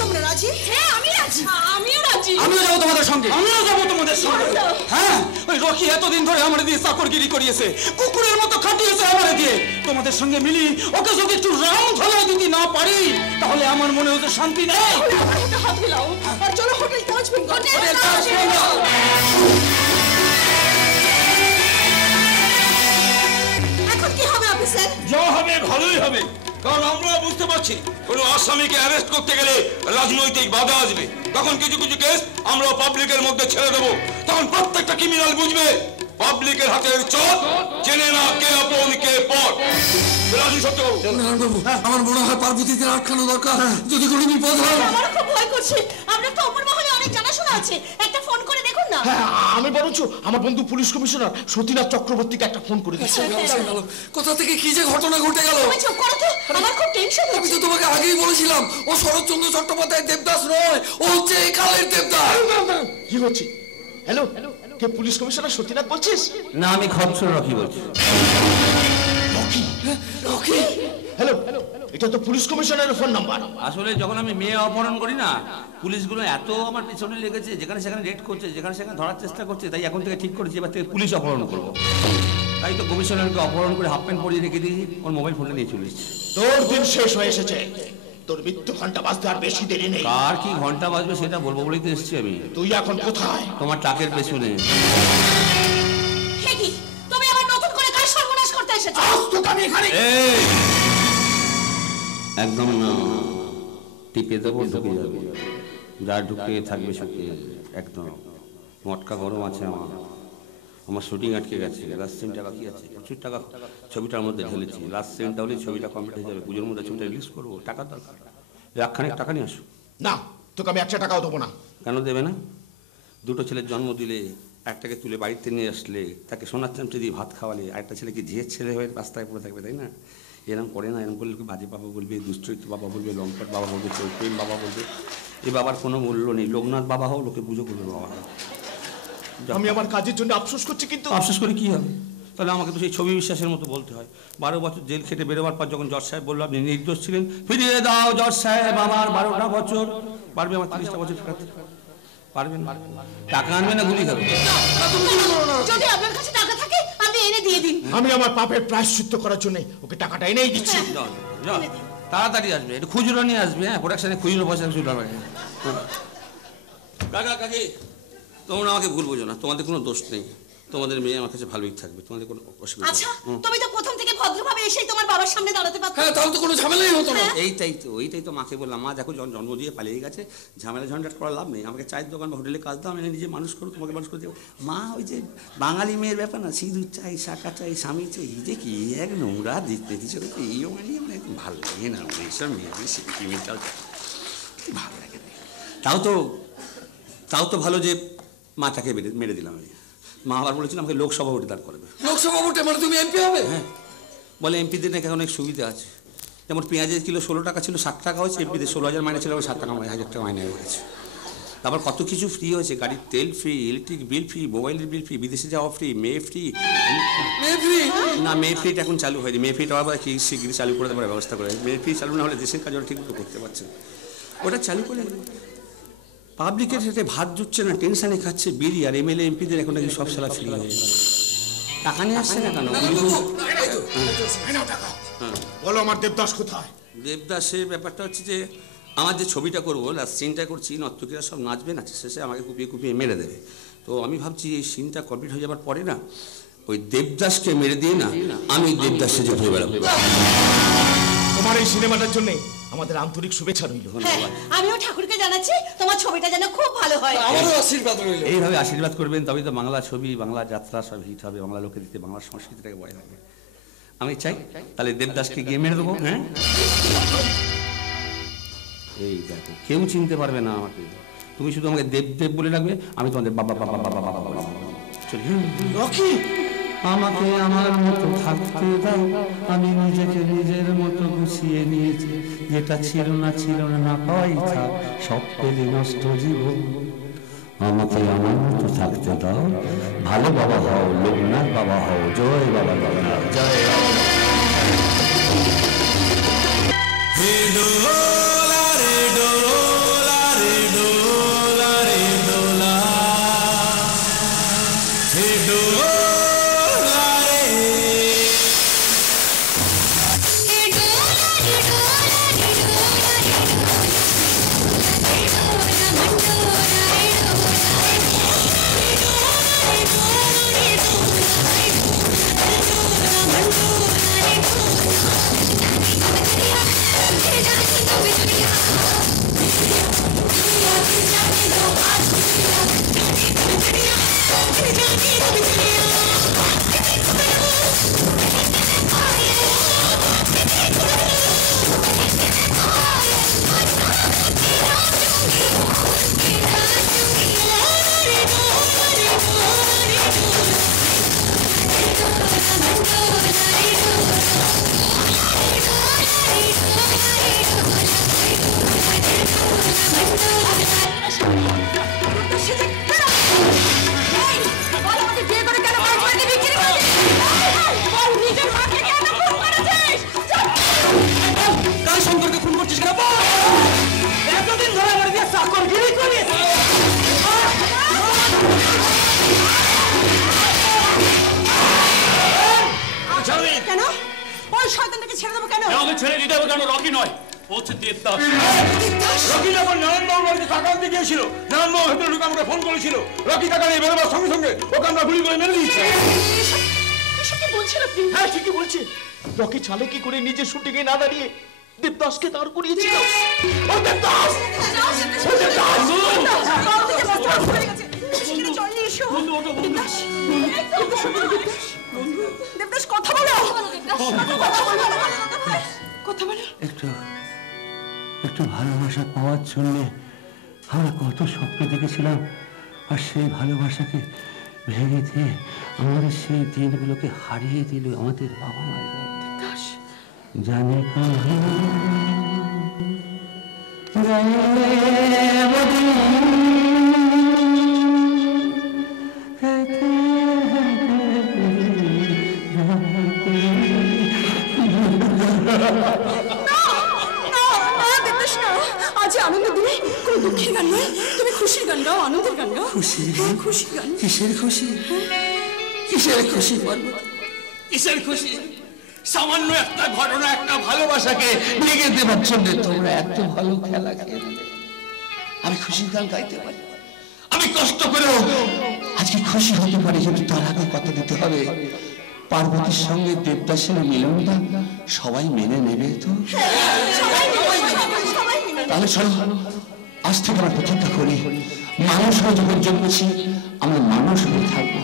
তোমরা রাজি? হ্যাঁ, আমি রাজি। আমিও রাজি। আমিও যাবো তোমাদের সঙ্গে। আমিও যাবো তোমাদের সঙ্গে। হ্যাঁ, ওই রকি এতদিন ধরে আমারে দিয়ে চাকরগিরি করিয়েছে, কুকুরের মতো খাটিয়েছে আমারে দিয়ে। তোমাদের সঙ্গে মিলি ওকে যদি একটু রাম ধরায় দিতে না পারি, তাহলে আমার মনে হতে শান্তি নেই। আমার হাতে হাত মিলাও আর চলো হোটেল তাজ বেঙ্গল। হোটেল তাজ বেঙ্গল। এখন কি হবে অফিসার? যা হবে ভালোই হবে, কারণ আমরা বুঝতে পারছি কোন আসামিকে অ্যারেস্ট করতে গেলে রাজনৈতিক বাধা আসবে। তখন কিছু কিছু কেস আমরা পাবলিকের মধ্যে ছেড়ে দেবো, তখন প্রত্যেকটা ক্রিমিনাল বুঝবে পাবলিকের হাতের চোট জেনে না কে আপন কে পর। রাজু সত্যবাবু, আমার মনে হয় পার্বতীকে আটকানো দরকার, যদি কোনো বিপদ হয়। আমার খুব ভয় করছে। আপনার তো অপর মহলে অনেক জানাশোনা আছে, একটা ফোন করে দেখুন না। হ্যাঁ, আমি বরঞ্চ আমার বন্ধু পুলিশ কমিশনার সতীনাথ চক্রবর্তীকে একটা ফোন করে দিচ্ছি। কোথা থেকে কি যে ঘটনা ঘটে গেল। তুমি চুপ করো তো, আমার খুব টেনশন আমি হচ্ছে। তো তোমাকে আগেই বলেছিলাম ও শরৎচন্দ্র চট্টোপাধ্যায় দেবদাস নয়, ও হচ্ছে এই কালের দেবদাস। কি হচ্ছে? হ্যালো, কে পুলিশ কমিশনার সতীনাথ বলছিস? না, আমি খরচর রকি বলছি। রকি? হ্যালো, এটা তো পুলিশ কমিশনারের ফোন নাম্বার। আসলে যখন আমি মেয়ে অপহরণ করি না, পুলিশগুলো এত আমার পেছনে লেগেছে, যেখানে সেখানে রেড করছে, যেখানে সেখানে ধরার চেষ্টা করছে, তাই এখন থেকে ঠিক করেছি এবার থেকে পুলিশ অপহরণ করবো। তাই তো কমিশনারকে অপহরণ করে হাফ প্যান্ট পরিয়ে রেখে দিয়েছি, ওর মোবাইল ফোনটা নিয়ে চলে এসেছি। তোর দিন শেষ হয়ে এসেছে, তোর মৃত্যু ঘন্টা বাজতে আর বেশি দেরি নেই। কার কি ঘন্টা বাজবে সেটা বলবো বলেই তো এসেছি আমি। তুই এখন কোথায়? তোমার টাকের পেছনে। হে কি, তুমি আবার নতুন করে কার সর্বনাশ করতে এসেছো? এই, একদম না, টিপে দেবো ঢুকে যাবে, যা ঢুকে থাকবে শুকে। একদম মটকা গরম আছে আমার শুটিং আটকে গেছে, লাস্ট সিনটা বাকি আছে, প্রচুর টাকা ছবিটার মধ্যে ঢেলেছি। লাস্ট সিনটা হলে ছবিটা কমপ্লিট হয়ে যাবে, পুজোর মধ্যে ছবিটা রিলিজ করবো। টাকার দরকার, লাখখানেক টাকা নিয়ে আসো। না, তোকে আমি 1 টাকাও দেবো না। কেন দেবে না? দুটো ছেলের জন্ম দিলে, একটাকে তুলে বাড়িতে নিয়ে আসলে, তাকে সোনার চামচে দিয়ে ভাত খাওয়ালে, আরেকটা ছেলেকে ঝিয়ের ছেলে হয়ে রাস্তায় পড়ে থাকবে, তাই না? এরকম করে না, এরকম করলে বাজে বাবা বলবে, দুশ্চরিত্র বাবা বলবে, লম্পট বাবা বলবে, প্রেম বাবা বলবে। এই বাবার কোনো মূল্য নেই। লোকনাথ বাবা হোক, লোকে পুজো করবে বাবা। আমি আমার কাজের জন্য আফসোস করছি, কিন্তু আফসোস করে কি হবে? তাহলে আমাকে তো সেই ছবি বিশ্বাসের মতো বলতে হয়। 12 বছর জেল খেটে বেরোবার পর যখন জজ সাহেব বললো আপনি নির্দোষ ছিলেন, ফিরিয়ে দাও জজ সাহেব আমার 12টা বছর। পারবে আমার 30টা বছর ফেরাতে? পারবেন না। টাকা আনবে না গুলি খাবে? যদি আপনার কাছে টাকা থাকে আপনি এনে দিয়ে দিন। আমি আমার পাপের প্রায়শ্চিত্ত করার জন্য ওকে টাকাটা এনেই দিচ্ছি। তাড়াতাড়ি আসবে, একটু খুচরো নিয়ে আসবে। হ্যাঁ, প্রোডাকশনে খুচরো পয়সা শুরু হবে। কাকা কাকি, তোমরা আমাকে ভুল বোঝো না, তোমাদের কোনো দোষ নেই। তোমাদের মেয়ে আমার কাছে ভালোই থাকবে, তোমাদের কোনো অসুবিধা নেই। আচ্ছা, তুমি তো প্রথম থেকে ভদ্রভাবে এসেই তোমার বাবার সামনে দাঁড়াতে পারতে। হ্যাঁ, তাহলে তো কোনো ঝামেলাই হতো না। এইটাই তো মাকে বললাম, মা দেখো জন্ম দিয়ে পালিয়ে গেছে, ঝামেলা ঝঞ্ঝাট করার লাভ নেই। আমাকে চায়ের দোকান বা হোটেলে কাজ দাও, আমি নিজে মানুষ করো, তোমাকে মানুষ করে দেবো। মা ওই যে বাঙালি মেয়ের ব্যাপার না, সিঁদুর চাই, শাঁকা চাই, স্বামী চাই, এই যে কি এক নোংরা দিতে দিচ্ছে, এইও মানে মানে ভালো লাগে না এইসব মেয়েদের সেন্টিমেন্টাল ভালো লাগে না। তাও তো ভালো যে মাটাকে মেরে দিলাম আমি। মা আবার বলেছিল আমাকে লোকসভা ভোটে দাঁড় করবে। লোকসভা ভোটে মানে তুমি এমপি হবে? হ্যাঁ, বলে এমপিদের নাকি অনেক সুবিধা আছে, যেমন পেঁয়াজের কিলো 16 টাকা ছিল 60 টাকা হয়েছে, এমপিদের 16,000 মাইনে ছিল, 7 টাকা 1,000 টাকা মাইনে হয়ে গেছে। তারপর কত কিছু ফ্রি হয়েছে, গাড়ির তেল ফ্রি, ইলেকট্রিক বিল ফ্রি, মোবাইলের বিল ফ্রি, বিদেশে যাওয়া ফ্রি, মেয়ে ফ্রি। না, মেয়ে ফ্রিটা এখন চালু হয়নি, মেয়ে ফ্রিটা আবার কি শীঘ্রই চালু করে দেওয়ার ব্যবস্থা করে। মেয়ে ফ্রি চালু না হলে দেশের কাজ ওরা ঠিকমতো করতে পারছে। ওটা চালু করে পাবলিকের সাথে ভাত জুটছে না, টেনশানে খাচ্ছে বিড়ি, আর এমএলএ এমপিদের এখন নাকি সব সালা ফ্রি হয়ে গেছে। টাকা নিয়ে আসছে না কেন? বলো আমার দেবদাস কোথায়? দেবদাসের ব্যাপারটা হচ্ছে যে আমার যে ছবিটা করবো, লাস্ট সিনটা করছি, নর্তকীরা সব নাচবে, নাচে শেষে আমাকে কুপিয়ে কুপিয়ে মেরে দেবে। তো আমি ভাবছি এই সিনটা কমপ্লিট হয়ে যাবার পরে না ওই দেবদাসকে মেরে দিয়ে না আমি দেবদাসে যে ঘুরে বেড়াবো। তোমার এই সিনেমাটার জন্য আমাদের আন্তরিক শুভেচ্ছা রইল। আমিও ঠাকুরকে জানাচ্ছি তোমার ছবিটা যেন খুব ভালো হয়। আমারও আশীর্বাদ রইল। এইভাবে আশীর্বাদ করবেন, তবেই তো বাংলা ছবি, বাংলা যাত্রা সব হিট হবে, বাংলা লোকে দিতে বাংলা সংস্কৃতিটাকে বজায় রাখবে। আমি চাই তাহলে দেবদাসকে গিয়ে মেরে দেবো। হ্যাঁ, এই দেখো কেউ চিনতে পারবে না আমাকে, তুমি শুধু আমাকে দেব দেব বলে রাখবে, আমি তোমাদের বাবা বাবা বাবা বাবা বাবা চলি। রকি, আমাকে আমার মতো থাকতে দাও, আমি নিজেকে নিজের মতো গুছিয়ে নিয়েছি, যেটা ছিল না না পাই থাক, সব পেলে নষ্ট জীবন। আমাকে আমার মতো থাকতে দাও, ভালো বাবা হও, লোকনাথ বাবা হও, জয় বাবা লোকনাথ, জয় বাবা। ছেড়ে দিতে হবে কেন? রকি নয়, ও হচ্ছে দেবদাস। রকি যখন নারায়ণবাবুর বাড়িতে টাকা দিতে গিয়েছিল, নারায়ণবাবু ভেতরে ঢুকে আমাকে ফোন করেছিল, রকি টাকা নিয়ে বেরোবার সঙ্গে সঙ্গে ওকে আমরা গুলি করে মেরে দিয়েছি। হ্যাঁ, ঠিকই বলছে। রকি চালে কি করে নিজের শুটিং এ না দাঁড়িয়ে দেবদাসকে দাঁড় করিয়েছিল। ও দেবদাস! ও দেবদাস! দেবদাস, কথা বলো, কথা বলো। একটু ভালোবাসা পাওয়ার জন্য আমরা কত স্বপ্ন দেখেছিলাম, আর সেই ভালোবাসাকে ভেঙে দিয়ে আমাদের সেই দিনগুলোকে হারিয়ে দিল আমাদের বাবা মায়েরা। জানে আজ আনন্দের দিনে কোনো দুঃখের গান নয়, তুমি খুশির গান গাও, আনন্দের গান গাও। খুশির গান? কিসের খুশি? কিসের খুশি বলবো? কিসের খুশি? সামান্য একটা ঘটনা, একটা ভালোবাসাকে ভেঙে দেবার জন্য তোমরা এত ভালো খেলা খেলে। আমি খুশির গান গাইতে পারি, আমি কষ্ট করেও আজকে খুশি হতে পারি, কিন্তু তার আগে কথা দিতে হবে পার্বতীর সঙ্গে দেবদাসের মিলনটা সবাই মেনে নেবে তো? তাহলে চলো আজ থেকে আমরা প্রতিজ্ঞা করি, মানুষ হয়ে যখন জন্মেছি আমরা মানুষ হয়ে থাকবো,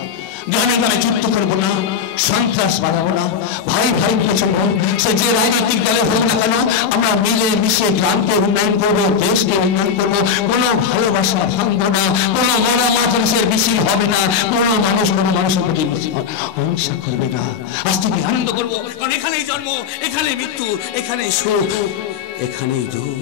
গ্রামে গ্রামে যুদ্ধ করবো না, সন্ত্রাস বাড়াবো না, ভাই ভাই পেছন সে যে রাজনৈতিক দলে হোক না কেন, আমরা মিলে মিশে গ্রামকে উন্নয়ন করবো, দেশকে উন্নয়ন করবো। কোনো ভালোবাসা ভাঙবো না, কোনো মনামাতের মিছিল হবে না, কোনো মানুষ কোনো মানুষের প্রতি অহিংসা করবে না। আজ থেকে আনন্দ করবো, কারণ এখানেই জন্ম, এখানেই মৃত্যু, এখানেই সুখ, এখানেই দুঃখ।